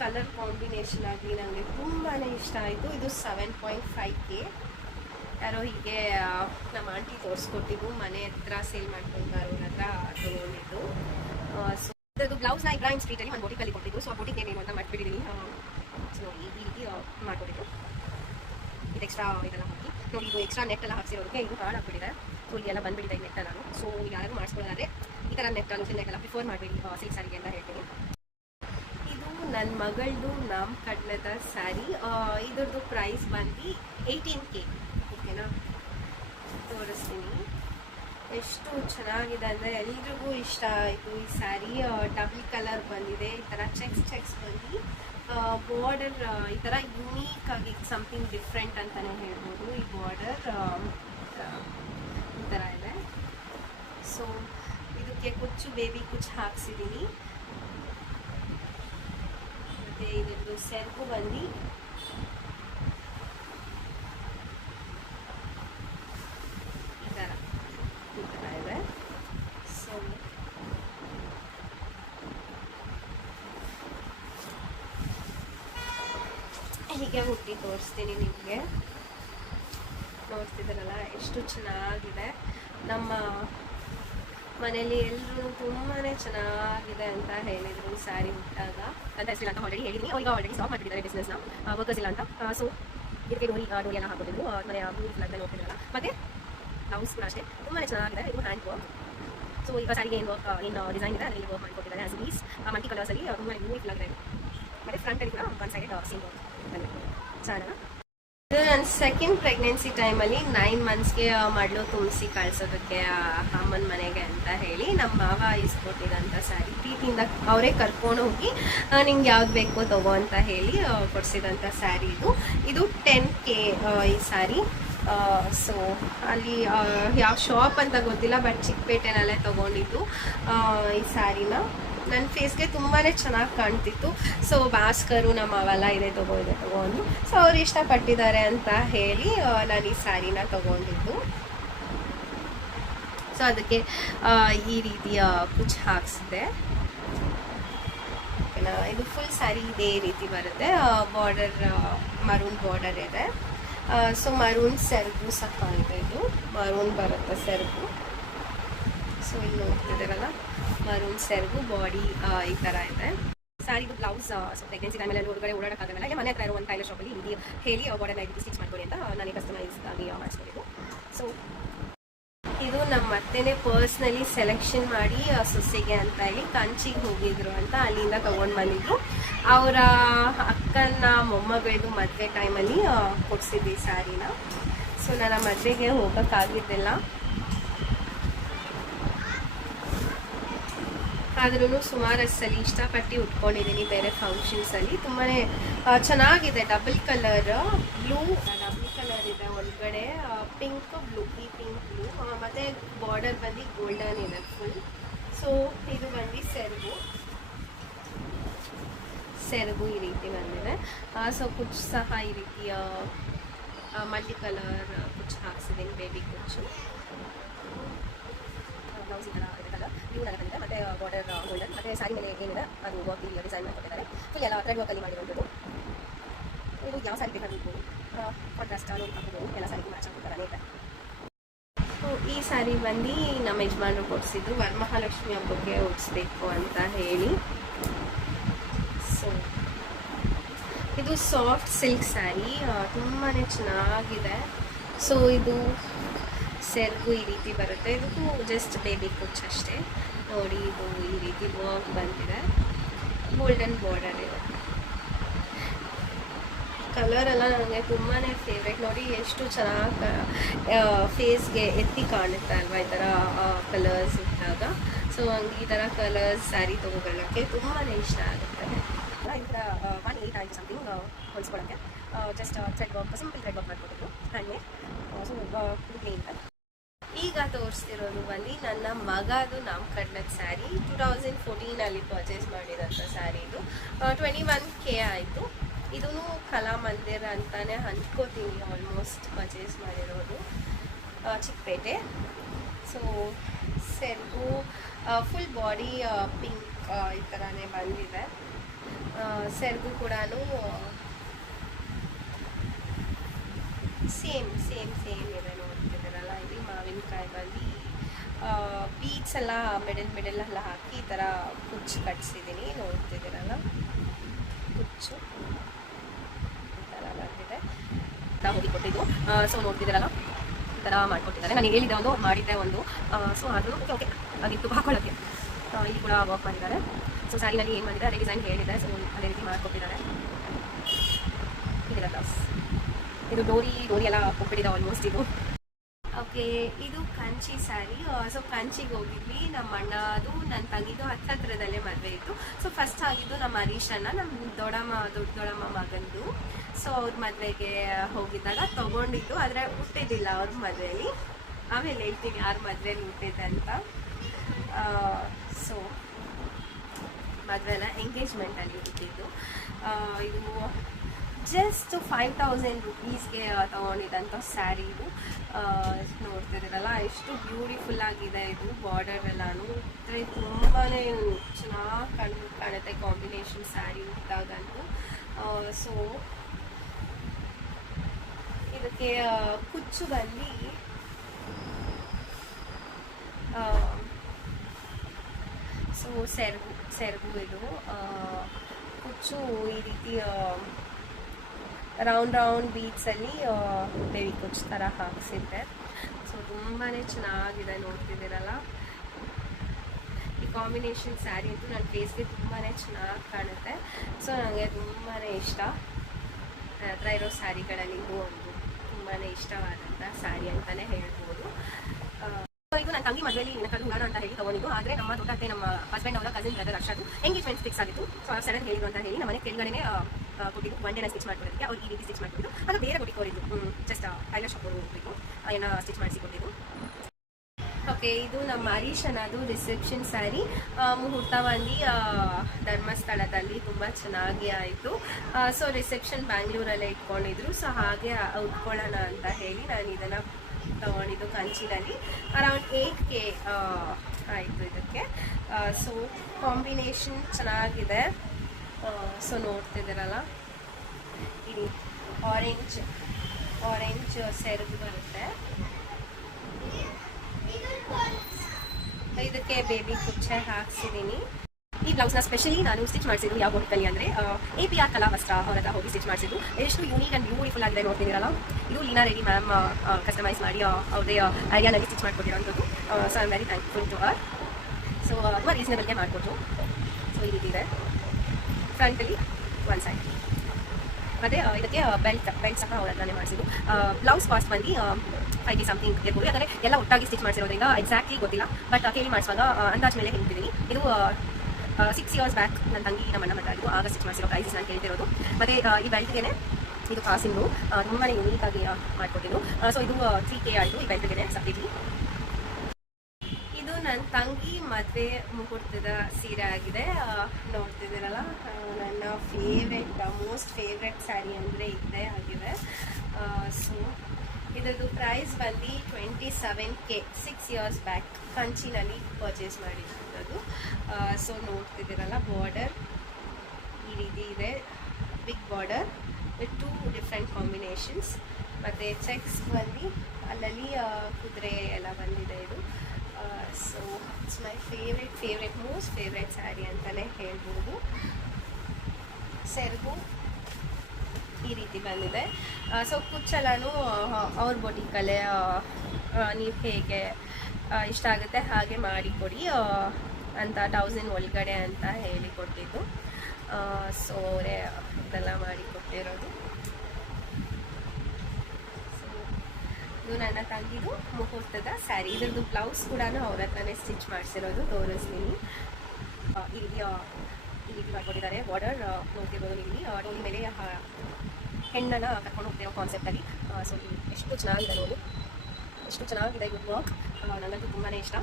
ಕಲರ್ ಕಾಂಬಿನೇಷನ್ ಆಗಲಿ ನನಗೆ ತುಂಬಾ ಇಷ್ಟ ಆಯಿತು. ಇದು 7.5K. ಯಾರೋ ಹೀಗೆ ನಮ್ಮ ಆಂಟಿ ತೋರಿಸ್ಕೊಟ್ಟಿದ್ದು, ಮನೆ ಹತ್ರ ಸೇಲ್ ಮಾಡ್ಕೊಂಡು ಅವ್ರ ಹತ್ರ ತೊಗೊಂಡಿದ್ದು. ಸೊ ಅದು ಬ್ಲೌಸ್ನ ಇಬ್ರಾಹಿಂ ಸ್ಟ್ರೀಟಲ್ಲಿ ಒಂದು ಬೋಟಿಕಲ್ಲಿ ಕೊಟ್ಟಿದ್ದು. ಸೊ ಆ ಬೋಟಿಗೆ ಏನು ಅಂತ ಮಾಡಿಬಿಟ್ಟಿದ್ದೀನಿ. ಸೊ ಈ ರೀತಿ ಮಾಡಿಕೊಟ್ಟಿದ್ದು. ಇದು ಎಕ್ಸ್ಟ್ರಾ ಇದೆಲ್ಲ ಹಾಕಿ ನೋಡಿ, ಇದು ಎಕ್ಸ್ಟ್ರಾ ನೆಟ್ ಎಲ್ಲ ಹಾಕ್ಸಿರೋದಕ್ಕೆ ಇದು ಹಾಳು ಹಾಕ್ಬಿಟ್ಟಿದೆ. ಸೊ ಇಲ್ಲೆಲ್ಲ ಬಂದುಬಿಟ್ಟಿದೆ ಈ ನೆಟ್ಟ. ನಾನು ಸೊ ಯಾರು ಮಾಡಿಸ್ಕೊಳ್ಳೋದಾದ್ರೆ ಈ ಥರ ನೆಟ್ ನೆಟ್ ಎಲ್ಲ ಪ್ರಿಫರ್ ಮಾಡಬೇಡಿ ಸಿಲ್ಕ್ ಸ್ಯಾರಿಗೆ ಅಂತ ಹೇಳ್ತೀನಿ. ಇದು ನನ್ನ ಮಗಳದು ನಾಮಕರಣದ ಸ್ಯಾರಿ. ಇದ್ರದ್ದು ಪ್ರೈಸ್ ಬಂದು 18K. ಓಕೆನಾ, ತೋರಿಸ್ತೀನಿ. ಎಷ್ಟು ಚೆನ್ನಾಗಿದೆ ಅಂದರೆ ಎಲ್ರಿಗೂ ಇಷ್ಟ ಆಯಿತು ಈ ಸ್ಯಾರಿ. ಡಬಲ್ ಕಲರ್ ಬಂದಿದೆ, ಈ ಥರ ಚೆಕ್ಸ್ ಬಂದು ಬಾರ್ಡರ್ ಈ ಥರ ಯುನೀಕ್ ಆಗಿ ಸಮಥಿಂಗ್ ಡಿಫ್ರೆಂಟ್ ಅಂತಲೇ ಹೇಳ್ಬೋದು. ಈ ಬಾರ್ಡರ್ ಈ ಥರ ಇದೆ. ಸೊ ಇದಕ್ಕೆ ಕುಚ್ಚು ಬೇಬಿ ಕುಚ್ಚು ಹಾಕ್ಸಿದ್ದೀನಿ. ಮತ್ತು ಇದ್ರದ್ದು ಸೆರಗು ಬಂದು ಈ ಥರ ಇದೆ. ಸೊ ಹೀಗೆ ಹುಟ್ಟಿ ತೋರಿಸ್ತೀನಿ ನಿಮಗೆ. ನೋಡ್ತಿದ್ದೀರಲ್ಲ ಎಷ್ಟು ಚೆನ್ನಾಗಿದೆ. ನಮ್ಮ ಮನೇಲಿ ಎಲ್ಲರೂ ತುಂಬಾ ಚೆನ್ನಾಗಿದೆ ಅಂತ ಹೇಳಿದರು ಸ್ಯಾರಿ ಉಟ್ಟಾಗ. ಅಂತ ಹೆಸರಿಲ್ಲ ಅಂತ ಆಲ್ರೆಡಿ ಹೇಳಿದ್ದೀನಿ. ಈಗ ಆಲ್ರೆಡಿ ಸ್ಟಾಪ್ ಮಾಡಿಬಿಟ್ಟಿದ್ದಾರೆ ಬಿಸ್ನೆಸ್ನ, ವರ್ಕರ್ಸ್ ಇಲ್ಲ ಅಂತ. ಸೊ ಇದಕ್ಕೆ ಡೋರಿ ಎಲ್ಲ ಹಾಕೋತಿದ್ರು. ಮನೆ ಬ್ಯೂಟಿಫುಲ್ ಅಂತ ನೋಡ್ತಿದ್ರಲ್ಲ. ಮತ್ತು ಬ್ಲೌಸ್ ಕೂಡ ಅಷ್ಟೇ ತುಂಬಾ ಚೆನ್ನಾಗಿದೆ. ಇದು ಹ್ಯಾಂಡ್ ವರ್ಕ್. ಸೊ ಈಗ ಸ್ಯಾರಿಗೆ ಏನು ವರ್ಕ್ ಏನು ಡಿಸೈನ್ ಇದೆ ಅದರಲ್ಲಿ ವರ್ಕ್ ಮಾಡಿಕೊಟ್ಟಿದ್ದಾರೆ. ಆಸ್ ಪೀಸ್ ಮಲ್ಟಿ ಕಲರ್ಸಲ್ಲಿ ತುಂಬಾ ಬ್ಯೂಟಿಫುಲ್ ಆಗಿದೆ. ಮತ್ತು ಫ್ರಂಟಲ್ಲಿ ಕೂಡ ಒನ್ ಸೈಡ್ ಸೇಮ್ ವರ್ಕ್ ಚೆನ್ನಾಗಿ. ಇದು ನನ್ನ ಸೆಕೆಂಡ್ ಪ್ರೆಗ್ನೆನ್ಸಿ ಟೈಮಲ್ಲಿ 9 ಮಂತ್ಸ್ಗೆ ಮಡ್ಲು ತುಂಬಿಸಿ ಕಳ್ಸೋದಕ್ಕೆ ಅಮ್ಮನ ಮನೆಗೆ ಅಂತ ಹೇಳಿ ನಮ್ಮ ಮಾವ ಇಸ್ಕೊಟ್ಟಿದಂಥ ಸ್ಯಾರಿ. ಪ್ರೀತಿಯಿಂದ ಅವರೇ ಕರ್ಕೊಂಡು ಹೋಗಿ ನಿಂಗೆ ಯಾವ್ದು ಬೇಕೋ ತಗೋ ಅಂತ ಹೇಳಿ ಕೊಡಿಸಿದಂಥ ಸ್ಯಾರಿ ಇದು. ಇದು 10K ಈ ಸ್ಯಾರಿ. ಸೊ ಅಲ್ಲಿ ಯಾವ ಶಾಪ್ ಅಂತ ಗೊತ್ತಿಲ್ಲ, ಬಟ್ ಚಿಕ್ಕಪೇಟೆನಲ್ಲೇ ತೊಗೊಂಡಿದ್ದು ಈ ಸ್ಯಾರಿನ. ನನ್ನ ಫೇಸ್ಗೆ ತುಂಬಾ ಚೆನ್ನಾಗಿ ಕಾಣ್ತಿತ್ತು. ಸೊ ಭಾಸ್ಕರು ನಮ್ಮ ಅವೆಲ್ಲ ಇದೆ ತಗೊಂಡು ಸೊ ಅವ್ರು ಇಷ್ಟಪಟ್ಟಿದ್ದಾರೆ ಅಂತ ಹೇಳಿ ನಾನು ಈ ಸ್ಯಾರಿನ ತೊಗೊಂಡಿದ್ದು. ಸೊ ಅದಕ್ಕೆ ಈ ರೀತಿಯ ಕುಚ್ಚು ಹಾಕ್ಸಿದೆ. ಇದು ಫುಲ್ ಸ್ಯಾರಿ ಇದೇ ರೀತಿ ಬರುತ್ತೆ. ಬಾರ್ಡರ್ ಮರೂನ್ ಬಾರ್ಡರ್ ಇದೆ. ಸೊ ಮರೂನ್ ಸೆರಗು ಸಹ ಇದೆ. ಇದು ಮರೂನ್ ಬರುತ್ತೆ ಸೆರಗು. ಸೊ ಇಲ್ಲಿ ನೋಡ್ತಿದ್ದೀರಲ್ಲ, ಮರೂನ್ ಸೆರಗು, ಬಾಡಿ ಈ ಥರ ಇದೆ. ಸ್ಯಾರಿದು ಬ್ಲೌಸ್ ಸೊ ಪ್ರೆಗ್ನೆನ್ಸಿ ಟೈಮಲ್ಲಿ ಹೊರಗಡೆ ಓಡಾಡೋಕ್ಕಾಗಲ್ಲ. ಇಲ್ಲ ಮನೆ ಹತ್ರ ಇರೋ ಒಂದು ಟೈಲರ್ ಶಾಪಲ್ಲಿ ಇಲ್ಲಿ ಹೇಳಿ ಬಾರ್ಡರ್ನ ಸ್ಟಿಚ್ ಮಾಡ್ಕೊಳ್ಳಿ ಅಂತ ನನಗೆ ಕಸ್ಟಮೈಸ್ ಆಗಿ ಮಾಡಿಸ್ಕೊಂಡಿದ್ದು. ಸೊ ಇದು ನಮ್ಮ ಅತ್ತೆನೇ ಪರ್ಸ್ನಲಿ ಸೆಲೆಕ್ಷನ್ ಮಾಡಿ ಸೊಸೆಗೆ ಅಂತ ಹೇಳಿ ಕಂಚಿಗೆ ಹೋಗಿದ್ರು ಅಂತ ಅಲ್ಲಿಂದ ತೊಗೊಂಡು ಬಂದಿದ್ರು. ಅವರ ಅಕ್ಕನ ಮೊಮ್ಮಗಳದು ಮದುವೆ ಟೈಮಲ್ಲಿ ಕೊಡಿಸಿದ್ವಿ ಸ್ಯಾರಿನ. ಸೊ ನನ್ನ ಮದುವೆಗೆ ಹೋಗೋಕ್ಕಾಗಿದ್ದಿಲ್ಲ, ಆದ್ರೂ ಸುಮಾರು ಸಲ ಇಷ್ಟಪಟ್ಟು ಉಟ್ಕೊಂಡಿದ್ದೀನಿ ಬೇರೆ ಫಂಕ್ಷನ್ಸಲ್ಲಿ. ತುಂಬಾ ಚೆನ್ನಾಗಿದೆ. Double colour blue double colour ಇದೆ ಪಿಂಕ್ ಬ್ಲೂ, ಈ ಪಿಂಕ್ ಬ್ಲೂ, ಮತ್ತು ಬಾರ್ಡರ್ ಬಂದು ಗೋಲ್ಡನ್ ಇದೆ ಫುಲ್. ಸೊ ಇದು ಬಂದು ಸೆರಗು ಈ ರೀತಿ ಬಂದಿದೆ. ಸೊ ಕುಚ್ಚು ಸಹ ಈ ರೀತಿಯ ಮಲ್ಟಿ ಕಲರ್ ಕುಚ್ಚು ಹಾಕ್ಸಿದ್ದೀನಿ, ಬೇಬಿ ಕುಚ್ಚು. ಬ್ಲೌಸ್ ಈ ಥರ ಇದೆ, ಕಲರ್ ಬ್ಲೂ ಕಲರ್ ಬಂದಿದೆ, ಮತ್ತು ಬಾರ್ಡರ್ ಗೋಲ್ಡನ್, ಮತ್ತು ಸ್ಯಾರಿ ಮೇಲೆ ಏನಿದೆ ಅದು ವರ್ಕ್ ಇಲ್ಲಿ ಡಿಸೈನ್ ಮಾಡಿಕೊಟ್ಟಿದ್ದಾರೆ. ಫುಲ್ ಎಲ್ಲ ಥ್ರೆಡ್ ವರ್ಕಲ್ಲಿ ಮಾಡಿರೋದು. ಇದು ಯಾವ ಸ್ಯಾರಿ ಬೇಕಾಗಿತ್ತು ಕಾಂಟ್ರಾಸ್ಟ್ ನೋಡಿ ಹಾಕೋದು, ಎಲ್ಲ ಸ್ಯಾರಿಗೆ ಮ್ಯಾಚ್ ಆಗ್ಬಿಡ್ತಾರೆ ಇದೆ. ಸೊ ಈ ಸ್ಯಾರಿ ಬಂದು ನಮ್ಮ ಯಜಮಾನರು ಕೊಡಿಸಿದ್ದು, ವರಮಹಾಲಕ್ಷ್ಮಿ ಹಬ್ಬಕ್ಕೆ ಉಡಿಸ್ಬೇಕು ಅಂತ ಹೇಳಿ. ಸೊ ಇದು ಸಾಫ್ಟ್ ಸಿಲ್ಕ್ ಸ್ಯಾರಿ, ತುಂಬಾ ಚೆನ್ನಾಗಿದೆ. ಸೊ ಇದು ಸೆರಗು ಈ ರೀತಿ ಬರುತ್ತೆ, ಇದಕ್ಕೂ ಜಸ್ಟ್ ಬೇಬಿ ಕುಚ್ಚು ಅಷ್ಟೇ. ನೋಡಿ ಇದು ಈ ರೀತಿ ವರ್ಕ್ ಬಂದಿದೆ, ಗೋಲ್ಡನ್ ಬಾರ್ಡರ್ ಇದೆ. ಕಲರ್ ಎಲ್ಲ ನನಗೆ ತುಂಬಾ ಫೇವ್ರೇಟ್. ನೋಡಿ ಎಷ್ಟು ಚೆನ್ನಾಗಿ ಫೇಸ್ಗೆ ಎತ್ತಿ ಕಾಣುತ್ತೆ ಅಲ್ವಾ ಈ ಥರ ಕಲರ್ಸ್ ಇದ್ದಾಗ. ಸೊ ಹಂಗೆ ಈ ಥರ ಕಲರ್ಸ್ ಸ್ಯಾರಿ ತೊಗೊಳ್ಳೋಕ್ಕೆ ತುಂಬಾ ಇಷ್ಟ ಆಗುತ್ತೆ. ಈ ಥರ 1.8 ಆಯಿತು ಸಮಥಿಂಗ್ ಹೊಲಿಸ್ಕೊಳ್ಳೋಕ್ಕೆ. Just thread work, simple thread work ಮಾಡ್ಕೊಟ್ಟಿದ್ರು ಹ್ಯಾಂಡ್ಮೇಡ್. So plain. ಈಗ ತೋರಿಸ್ತಿರೋದು ಬಂದು ನನ್ನ ಮಗದು ನಾಮಕರಣದ ಸ್ಯಾರಿ. 2014 ಪರ್ಚೇಸ್ ಮಾಡಿರೋಂಥ ಸ್ಯಾರಿ ಇದು. 21K ಆಯಿತು. ಇದೂ ಕಲಾಮಂದಿರ್ ಅಂತಲೇ ಅಂದ್ಕೋತೀನಿ, ಆಲ್ಮೋಸ್ಟ್ ಪರ್ಚೇಸ್ ಮಾಡಿರೋದು ಚಿಕ್ಕಪೇಟೆ. ಸೊ ಸೆರಗು ಫುಲ್ ಬಾಡಿ ಪಿಂಕ್ ಈ ಥರನೇ ಬಂದಿದೆ. ಸೆರಗು ಕೂಡ ಸೇಮ್ ಇದೆ ನೋಡ್ತಿದ್ದೀರಲ್ಲ. ಇಲ್ಲಿ ಮಾವಿನಕಾಯಿ ಬಂದು ಬೀಡ್ಸ್ ಎಲ್ಲ ಮಿಡಲ್ ಎಲ್ಲ ಹಾಕಿ ಈ ಥರ ಕುಚ್ಚು ಕಟ್ಸಿದ್ದೀನಿ, ನೋಡ್ತಿದ್ದೀರಲ್ಲ ಕುಚ್ಚು ಈ ಥರ ಬಂದಿದೆ. ಹೋಗಿ ಕೊಟ್ಟಿದ್ದು. ಸೊ ನೋಡ್ತಿದ್ದೀರಲ್ಲ ಈ ಥರ ಮಾಡಿಕೊಟ್ಟಿದ್ದಾರೆ. ನಾನು ಹೇಳಿದ್ದೆ ಒಂದು ಮಾಡಿದ್ದೆ ಒಂದು. ಸೊ ಅದು ಓಕೆ ಅದಿತ್ತು ಹಾಕೊಳ್ಳೋಕ್ಕೆ. ಇಲ್ಲಿ ಕೂಡ ವರ್ಕ್ ಮಾಡಿದ್ದಾರೆ. ಸೊ ಸ್ಯಾರಿನಲ್ಲಿ ಏನು ಮಾಡಿದೆ ಅದೇ ಡಿಸೈನ್ ಹೇಳಿದೆ. ಸೊ ಅದೇ ರೀತಿ ಮಾಡಿಕೊಟ್ಟಿದ್ದಾರೆ. ಇದೆಲ್ಲ ಬ್ಲೌಸ್, ಇದು ಡೋರಿ ಎಲ್ಲ ಕೊಟ್ಬಿಟ್ಟಿದೆ ಆಲ್ಮೋಸ್ಟ್ ಇದು. ಓಕೆ, ಇದು ಕಂಚಿ ಸ್ಯಾರಿ. ಸೊ ಕಂಚಿಗೆ ಹೋಗಿದ್ವಿ. ನಮ್ಮ ಅಣ್ಣದು ನನ್ನ ತಂಗಿದು ಹತ್ತಿರದಲ್ಲೇ ಮದುವೆ ಇತ್ತು. ಸೊ ಫಸ್ಟ್ ಆಗಿದ್ದು ನಮ್ಮ ಹರೀಶನ್ನ, ನಮ್ಮ ದೊಡ್ಡಮ್ಮ ಮಗಂದು. ಸೊ ಅವ್ರ ಮದುವೆಗೆ ಹೋಗಿದ್ದಾಗ ತೊಗೊಂಡಿದ್ದು, ಆದರೆ ಹುಟ್ಟಿದ್ದಿಲ್ಲ ಅವ್ರ ಮದುವೆಯಲ್ಲಿ. ಆಮೇಲೆ ಹೇಳ್ತೀನಿ ಯಾರ ಮದುವೆಯಲ್ಲಿ ಹುಟ್ಟಿದೆ ಅಂತ. ಸೊ ಮದುವೆನ ಎಂಗೇಜ್ಮೆಂಟಲ್ಲಿ ಹುಟ್ಟಿದ್ದು. ಇದು ಜಸ್ಟ್ 5000 ರುಪೀಸ್ಗೆ ತೊಗೊಂಡಿದ್ದಂಥ ಸ್ಯಾರಿ ಇದು. ನೋಡ್ತಿದ್ದೀರಲ್ಲ ಎಷ್ಟು ಬ್ಯೂಟಿಫುಲ್ ಆಗಿದೆ ಇದು. ಬಾರ್ಡರ್ ಎಲ್ಲಾನು ತುಂಬಾ ಚೆನ್ನಾಗಿ ಕಾಣುತ್ತೆ ಕಾಂಬಿನೇಷನ್ ಸ್ಯಾರಿ ಉಟ್ಟಾಗಂತೂ. ಸೊ ಇದಕ್ಕೆ ಕುಚ್ಚು ಬಂದು ಸೊ ಸೆರಗು ಇದು ಕುಚ್ಚು ಈ ರೀತಿ ರೌಂಡ್ ಬೀಡ್ಸಲ್ಲಿ ಬೇಬಿ ಕುಚ್ಚು ಥರ ಹಾಕ್ಸಿದ್ದೆ. ಸೊ ತುಂಬಾ ಚೆನ್ನಾಗಿದೆ ನೋಡ್ತಿದ್ದೀರಲ್ಲ. ಈ ಕಾಂಬಿನೇಷನ್ ಸ್ಯಾರಿ ಅಂತೂ ನನ್ನ ಫೇಸ್ಗೆ ತುಂಬಾ ಚೆನ್ನಾಗಿ ಕಾಣುತ್ತೆ. ಸೊ ನನಗೆ ತುಂಬಾ ಇಷ್ಟ. ನನ್ನ ಹತ್ರ ಇರೋ ಸ್ಯಾರಿಗಳಲ್ಲಿ ಇದು ಒಂದು ತುಂಬಾ ಇಷ್ಟವಾದಂಥ ಸ್ಯಾರಿ ಅಂತಲೇ ಹೇಳ್ಬೋದು. ಇದು ನನ್ನ ತಂಗಿ ಮದುವೆಯಲ್ಲಿ ಏನಕ್ಕಾದ್ರೂ ಹುಡುಗ ಅಂತ ಹೇಳಿ ತೊಗೊಂಡಿದ್ದು. ಆದರೆ ನಮ್ಮ ದೊಡ್ಡ ಅತ್ತೆ, ನಮ್ಮ ಹಸ್ಬೆಂಡ್ ಅವರ ಕಸಿನ್ ಬ್ರದರ್ ಅಕ್ಷದು ಎಂಗೇಜ್ಮೆಂಟ್ ಫಿಕ್ಸ್ ಆಗಿತ್ತು. ಸೊ ಸಡನ್ ಹೇಳಿದ್ರು ಅಂತ ಹೇಳಿ ನಮ್ಮನೆ ಕೆಳಗಡೆ ಕೊಟ್ಟಿದ್ದು. 1 ಡೇನ ಸ್ಟಿಚ್ ಮಾಡ್ಕೊಡೋದಕ್ಕೆ ಅವ್ರು ಈ ರೀತಿ ಸ್ಟಿಚ್ ಮಾಡ್ಕೊಟ್ಟಿದ್ದು. ಅದು ಬೇರೆ ಕೊಟ್ಟಿದ್ದು ಜಸ್ಟ್ ಟೈಲರ್ ಶಾಪ್ ಹೋಗ್ಬಿಟ್ಟು ಏನೋ ಸ್ಟಿಚ್ ಮಾಡಿಸಿ ಕೊಟ್ಟಿದ್ದು. ಓಕೆ, ಇದು ನಮ್ಮ ಹರೀಶನದು ರಿಸೆಪ್ಷನ್ ಸ್ಯಾರಿ. ಮುಹೂರ್ತ ಬಂದು ಧರ್ಮಸ್ಥಳದಲ್ಲಿ ತುಂಬ ಚೆನ್ನಾಗಿ ಆಯಿತು. ಸೊ ರಿಸೆಪ್ಷನ್ ಬ್ಯಾಂಗ್ಳೂರಲ್ಲೇ ಇಟ್ಕೊಂಡಿದ್ರು. ಸೊ ಹಾಗೆ ಉಟ್ಕೊಳ್ಳೋಣ ಅಂತ ಹೇಳಿ ನಾನು ಇದನ್ನು ತಗೊಂಡಿದ್ದು. ಕಂಚಿನಲ್ಲಿ ಅರೌಂಡ್ 8K ಆಯಿತು ಇದಕ್ಕೆ. ಸೊ ಕಾಂಬಿನೇಷನ್ ಚೆನ್ನಾಗಿದೆ. ಸೊ ನೋಡ್ತಿದ್ದೀರಲ್ಲ, ಇಲ್ಲಿ ಆರೆಂಜ್ ಸೆರಗು ಬರುತ್ತೆ. ಇದಕ್ಕೆ ಬೇಬಿ ಕುಚ್ಚೆ ಹಾಕ್ಸಿದ್ದೀನಿ. ಈ ಬ್ಲೌಸ್ನ ಸ್ಪೆಷಲಿ ನಾನು ಸ್ಟಿಚ್ ಮಾಡಿಸಿದ್ದು ಯಾವ ಹೋಟೆಲ್ ಅಂದರೆ APR ಕಲಾ ವಸ್ತ್ರ ಅವ್ರ ಹತ್ರ ಹೋಗಿ ಸ್ಟಿಚ್ ಮಾಡಿಸಿದ್ದು. ಎಷ್ಟು ಯೂನಿಕ್ ಆ್ಯಂಡ್ ಬ್ಯೂಟಿಫುಲ್ ಆಗಿದೆ ನೋಡ್ತಿದ್ದೀರಲ್ಲ. ಇದು ಲೀನಾ ರೆಡ್ಡಿ ಮ್ಯಾಮ್ ಕಸ್ಟಮೈಸ್ ಮಾಡಿ ಅವ್ರದೇ ಐಡಿಯಾನಲ್ಲಿ ಸ್ಟಿಚ್ ಮಾಡಿಕೊಟ್ಟಿರೋಂಥದ್ದು. So I am very thankful to her. So ತುಂಬ ರೀಸನೇಬಲ್ಗೆ ಮಾಡಿಕೊಟ್ರು. ಸೊ ಈ ರೀತಿ ಇದೆ ಫ್ರಂಟಲ್ಲಿ ಒನ್ ಸೈಡ್. ಮತ್ತು ಇದಕ್ಕೆ ಬೆಲ್ಟ್ ಸಹ ಅವ್ರ ಹತ್ರನೇ ಮಾಡಿಸಿದ್ದು. ಬ್ಲೌಸ್ ಕಾಸ್ಟ್ ಬಂದು 5K ಸಮಥಿಂಗ್ ಇರ್ಬೋದು. ಯಾಕಂದರೆ ಎಲ್ಲ ಒಟ್ಟಾಗಿ ಸ್ಟಿಚ್ ಮಾಡಿಸಿರೋದ್ರಿಂದ ಎಕ್ಸಾಕ್ಟ್ಲಿ ಗೊತ್ತಿಲ್ಲ. ಬಟ್ ಕೇಳಿ ಮಾಡಿಸುವಾಗ ಅಂದಾಜು ಮೇಲೆ ಹೇಳ್ತಿದ್ದೀನಿ. ಇದು 6 years ಬ್ಯಾಕ್ ನನ್ನ ತಂಗಿ ನಮ್ಮ ಅಣ್ಣ ಮದುವೆ ಆಗಿದ್ದು ಆಗ ಸ್ಟಿಚ್ ಮಾಡಿಸಿರೋ ಪ್ರೈಸಸ್ ನಾನು ಕೇಳ್ತಿರೋದು. ಮತ್ತು ಈ ಬೆಲ್ಟ್ಗೆ ಇದು ಕಾಸಿಂದು ತುಂಬಾ ಯೂನಿಕಾಗಿ ಮಾಡಿಕೊಟ್ಟಿದ್ದು. ಸೊ ಇದು 3K ಆಯಿತು ಈ ಬೆಲ್ಟ್ಗೆ ಸಪ್ರೇಟ್ಲಿ. ಇದು ನನ್ನ ತಂಗಿ ಮದುವೆ ಮುಹೂರ್ತದ ಸೀರೆ ಆಗಿದೆ. ನೋಡ್ತಿದ್ದೀರಲ್ಲ, ನನ್ನ ಮೋಸ್ಟ್ ಫೇವ್ರೆಟ್ ಸ್ಯಾರಿ ಅಂದರೆ ಇದೇ ಆಗಿದೆ. ಸೊ ಇದರದ್ದು ಪ್ರೈಸ್ ಬಂದು 27K 6 years ಬ್ಯಾಕ್ ಕಂಚಿನಲ್ಲಿ ಪರ್ಚೇಸ್ ಮಾಡಿದ್ದು. ಸೊ ನೋಡ್ತಿದ್ದೀರಲ್ಲ, ಬಾರ್ಡರ್ ಈ ರೀತಿ ಇದೆ, big border with 2 different combinations. ಮತ್ತು ಚೆಕ್ಸ್ ಬಂದು ಅಲ್ಲಲ್ಲಿ ಕುದುರೆ ಎಲ್ಲ ಬಂದಿದೆ ಇದು. So it's my favourite most favourite sari ಅಂತಲೇ ಹೇಳ್ಬೋದು. ಸೆರಗು ಈ ರೀತಿ ಬಂದಿದೆ. ಸೊ ಕುಚ್ಚೆಲ್ಲನೂ ಅವ್ರ ಬೊಟಿಕಲ್ಲೇ ನೀವು ಹೇಗೆ ಇಷ್ಟ ಆಗುತ್ತೆ ಹಾಗೆ ಮಾಡಿಕೊಡಿ ಅಂತ 1000 ಒಳಗಡೆ ಅಂತ ಹೇಳಿಕೊಟ್ಟಿದ್ದು. ಸೊ ಅವರೇ ಇದೆಲ್ಲ ಮಾಡಿಕೊಟ್ಟಿರೋದು. ಸೊ ಇದು ನನ್ನ ತಂಗಿದು ಮುಹೂರ್ತದ ಸ್ಯಾರಿ. ಇದ್ರದ್ದು ಬ್ಲೌಸ್ ಕೂಡ ಅವ್ರ ಹತ್ರನೇ ಸ್ಟಿಚ್ ಮಾಡಿಸಿರೋದು, ತೋರಿಸ್ತೀನಿ. ಈ ರೀತಿ ಮಾಡ್ಕೊಟ್ಟಿದ್ದಾರೆ. ಬಾರ್ಡರ್ ನೋಡ್ತಿರ್ಬೋದು ಇಲ್ಲಿ, ಡೋಲಿ ಮೇಲೆ ಹೆಣ್ಣನ್ನು ಕರ್ಕೊಂಡು ಹೋಗ್ತಿರೋ ಕಾನ್ಸೆಪ್ಟಲ್ಲಿ. ಸೊ ಎಷ್ಟು ಚೆನ್ನಾಗಿದೆ ನೋಡಿ, ಎಷ್ಟು ಚೆನ್ನಾಗಿದೆ ಇದು ವರ್ಕ್. ನನಗಂತೂ ತುಂಬಾ ಇಷ್ಟ.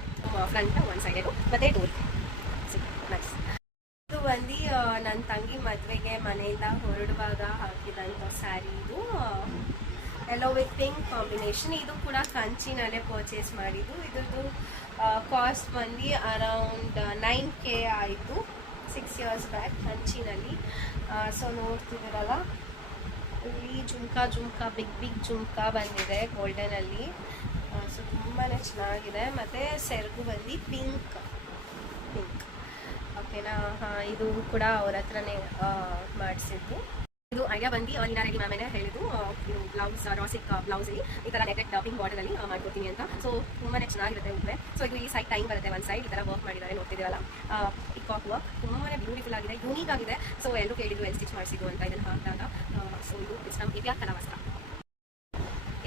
ಫ್ರಂಟ್ ಒನ್ ಸೈಡೆಡು ಮತ್ತು ಡೋಲ್ ನೈಸ್. ಇದು ಬಂದು ನನ್ನ ತಂಗಿ ಮದುವೆಗೆ ಮನೆಯಿಂದ ಹೊರಡುವಾಗ ಹಾಕಿದಂಥ ಸ್ಯಾರಿ. ಇದು ಎಲ್ಲೋ ವಿತ್ ಪಿಂಕ್ ಕಾಂಬಿನೇಷನ್. ಇದು ಕೂಡ ಕಂಚಿನಲ್ಲೇ ಪರ್ಚೇಸ್ ಮಾಡಿದ್ದು. ಇದ್ರದ್ದು ಕಾಸ್ಟ್ ಬಂದು ಅರೌಂಡ್ 9K ಆಯಿತು 6 years ಬ್ಯಾಕ್ ಕಂಚಿನಲ್ಲಿ. ಸೊ ನೋಡ್ತಿದ್ದೀರಲ್ಲ, ಇಲ್ಲಿ ಜುಮ್ಕಾ ಬಿಗ್ ಜುಮ್ಕಾ ಬಂದಿದೆ ಗೋಲ್ಡನಲ್ಲಿ. ಸೊ ತುಂಬಾ ಚೆನ್ನಾಗಿದೆ. ಮತ್ತು ಸೆರಗು ಬಂದು ಪಿಂಕ್ ಓಕೆನಾ. ಇದು ಕೂಡ ಅವ್ರ ಹತ್ರನೇ ಮಾಡಿಸಿದ್ದು. ಇದು ಐಡಿಯಾ ಬಂದು ನೀನಾರೆಡ್ಡಿ ಮ್ಯಾಮೇನೆ ಹೇಳಿದ್ದು. ಇದು ಬ್ಲೌಸ್ ರಾಸಿಕ್ ಬ್ಲೌಸಲ್ಲಿ ಈ ಥರ ನೆಟೆಡ್ ಪಿಂಕ್ ಬಾರ್ಡರಲ್ಲಿ ಮಾಡ್ಕೊತೀನಿ ಅಂತ. ಸೊ ತುಂಬಾ ಚೆನ್ನಾಗಿರುತ್ತೆ ಉಡುಗೆ. ಸೊ ಇದು ಈ ಸೈಡ್ ಟೈಮ್ ಬರುತ್ತೆ, ಒಂದು ಸೈಡ್ ಈ ಥರ ವರ್ಕ್ ಮಾಡಿದ್ದಾರೆ ನೋಡ್ತಿದ್ದೀರಲ್ಲ. ಪಿಕಾಕ್ ವರ್ಕ್ ತುಂಬಾ ಬ್ಯೂಟಿಫುಲ್ ಆಗಿದೆ, ಯೂನಿಕ್ ಆಗಿದೆ. ಸೊ ಎಲ್ಲರೂ ಕೇಳಿದ್ರು ಎಲ್ಲಿ ಸ್ಟಿಚ್ ಮಾಡಿಸಿದ್ದು ಅಂತ ಇದನ್ನು ಹಾಕಿದಾಗ. ಸೊ ಇದು ಇಟ್ಸ್ ನಮ್ಮ ಇವ್ಯಾಕ್ ಕಲಾವಸ್ತ್ರ.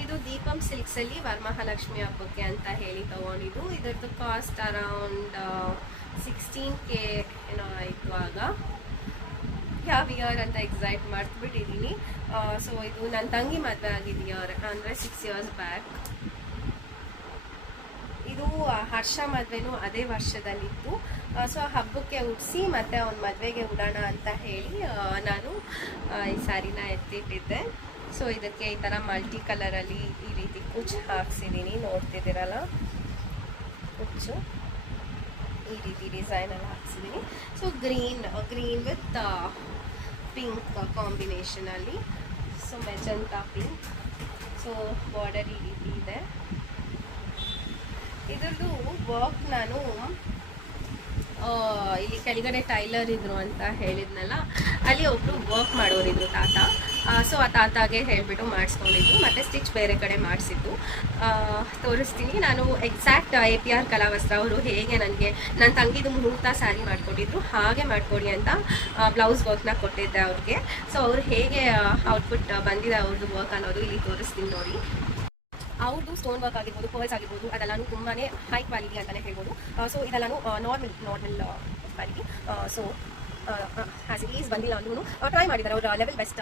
ಇದು ದೀಪಂ ಸಿಲ್ಕ್ಸಲ್ಲಿ ವರಮಹಾಲಕ್ಷ್ಮಿ ಹಬ್ಬಕ್ಕೆ ಅಂತ ಹೇಳಿ ತೊಗೊಂಡಿದ್ದು. ಇದರದ್ದು ಕಾಸ್ಟ್ ಅರೌಂಡ್ 16K ಏನೋ ಆಯಿತು ಆಗ. ಯಾವ ಇಯರ್ ಅಂತ ಎಕ್ಸಾಕ್ಟ್ ಮಾಡ್ಬಿಟ್ಟಿದ್ದೀನಿ. ಸೊ ಇದು ನನ್ನ ತಂಗಿ ಮದುವೆ ಆಗಿದ್ದು ಇಯರ್ ಅಂದರೆ 6 years ಬ್ಯಾಕ್. ಇದು ಹರ್ಷ ಮದುವೆನೂ ಅದೇ ವರ್ಷದಲ್ಲಿತ್ತು. ಸೊ ಹಬ್ಬಕ್ಕೆ ಉಡಿಸಿ ಮತ್ತು ಅವ್ನ ಮದುವೆಗೆ ಉಡೋಣ ಅಂತ ಹೇಳಿ ನಾನು ಈ ಸ್ಯಾರಿನ ಎತ್ತಿಟ್ಟಿದ್ದೆ. ಸೊ ಇದಕ್ಕೆ ಈ ಥರ ಮಲ್ಟಿ ಕಲರಲ್ಲಿ ಈ ರೀತಿ ಕುಚ್ಚು ಹಾಕ್ಸಿದ್ದೀನಿ, ನೋಡ್ತಿದ್ದೀರಲ್ಲ. ಕುಚ್ಚು ಈ ರೀತಿ ಡಿಸೈನಲ್ಲಿ ಹಾಕ್ಸಿದ್ದೀನಿ. ಸೊ ಗ್ರೀನ್ ವಿತ್ ಪಿಂಕ್ ಕಾಂಬಿನೇಷನಲ್ಲಿ. So magenta pink. So border ಈ ರೀತಿ ಇದೆ. ಇದರದ್ದು ವರ್ಕ್ ನಾನು ಇಲ್ಲಿ ಕೆಳಗಡೆ ಟೈಲರ್ ಇದ್ರು ಅಂತ ಹೇಳಿದ್ನಲ್ಲ, ಅಲ್ಲಿ ಒಬ್ಬರು ವರ್ಕ್ ಮಾಡೋರಿದ್ರು ತಾತ. ಸೊ ಆ ತಾತಾಗೆ ಹೇಳಿಬಿಟ್ಟು ಮಾಡಿಸ್ಕೊಂಡಿದ್ದು, ಮತ್ತು ಸ್ಟಿಚ್ ಬೇರೆ ಕಡೆ ಮಾಡಿಸಿದ್ದು. ತೋರಿಸ್ತೀನಿ. ನಾನು ಎಕ್ಸಾಕ್ಟ್ APR ಕಲಾವಸ್ತ್ರ ಅವರು ಹೇಗೆ ನನಗೆ ನನ್ನ ತಂಗಿದು ಮುಹೂರ್ತ ಸ್ಯಾರಿ ಮಾಡಿಕೊಟ್ಟಿದ್ರು ಹಾಗೆ ಮಾಡಿಕೊಡಿ ಅಂತ ಬ್ಲೌಸ್ ವರ್ಕ್ನ ಕೊಟ್ಟಿದ್ದೆ ಅವ್ರಿಗೆ. ಸೊ ಅವ್ರು ಹೇಗೆ ಔಟ್ಪುಟ್ ಬಂದಿದೆ ಅವ್ರದ್ದು ವರ್ಕ್ ಅನ್ನೋದು ಇಲ್ಲಿ ತೋರಿಸ್ತೀನಿ ನೋಡಿ. ಅವ್ರದ್ದು ಸ್ಟೋನ್ ವರ್ಕ್ ಆಗಿರ್ಬೋದು, ಪರ್ಲ್ಸ್ ಆಗಿರ್ಬೋದು, ಅದೆಲ್ಲನೂ ತುಂಬಾ ಹೈ ಕ್ವಾಲಿಟಿ ಅಂತಲೇ ಹೇಳ್ಬೋದು. ಸೊ ಇದೆಲ್ಲನೂ ನಾರ್ಮಲ್ ಕ್ವಾಲಿಟಿ. ಸೊ ಹ್ಯಾಸ್ ಈಸ್ ಬಂದಿಲ್ಲ ಅಂದ್ರೂ ಟ್ರೈ ಮಾಡಿದ್ದಾರೆ. ಅವ್ರ ಲೆವೆಲ್ ಬೆಸ್ಟ್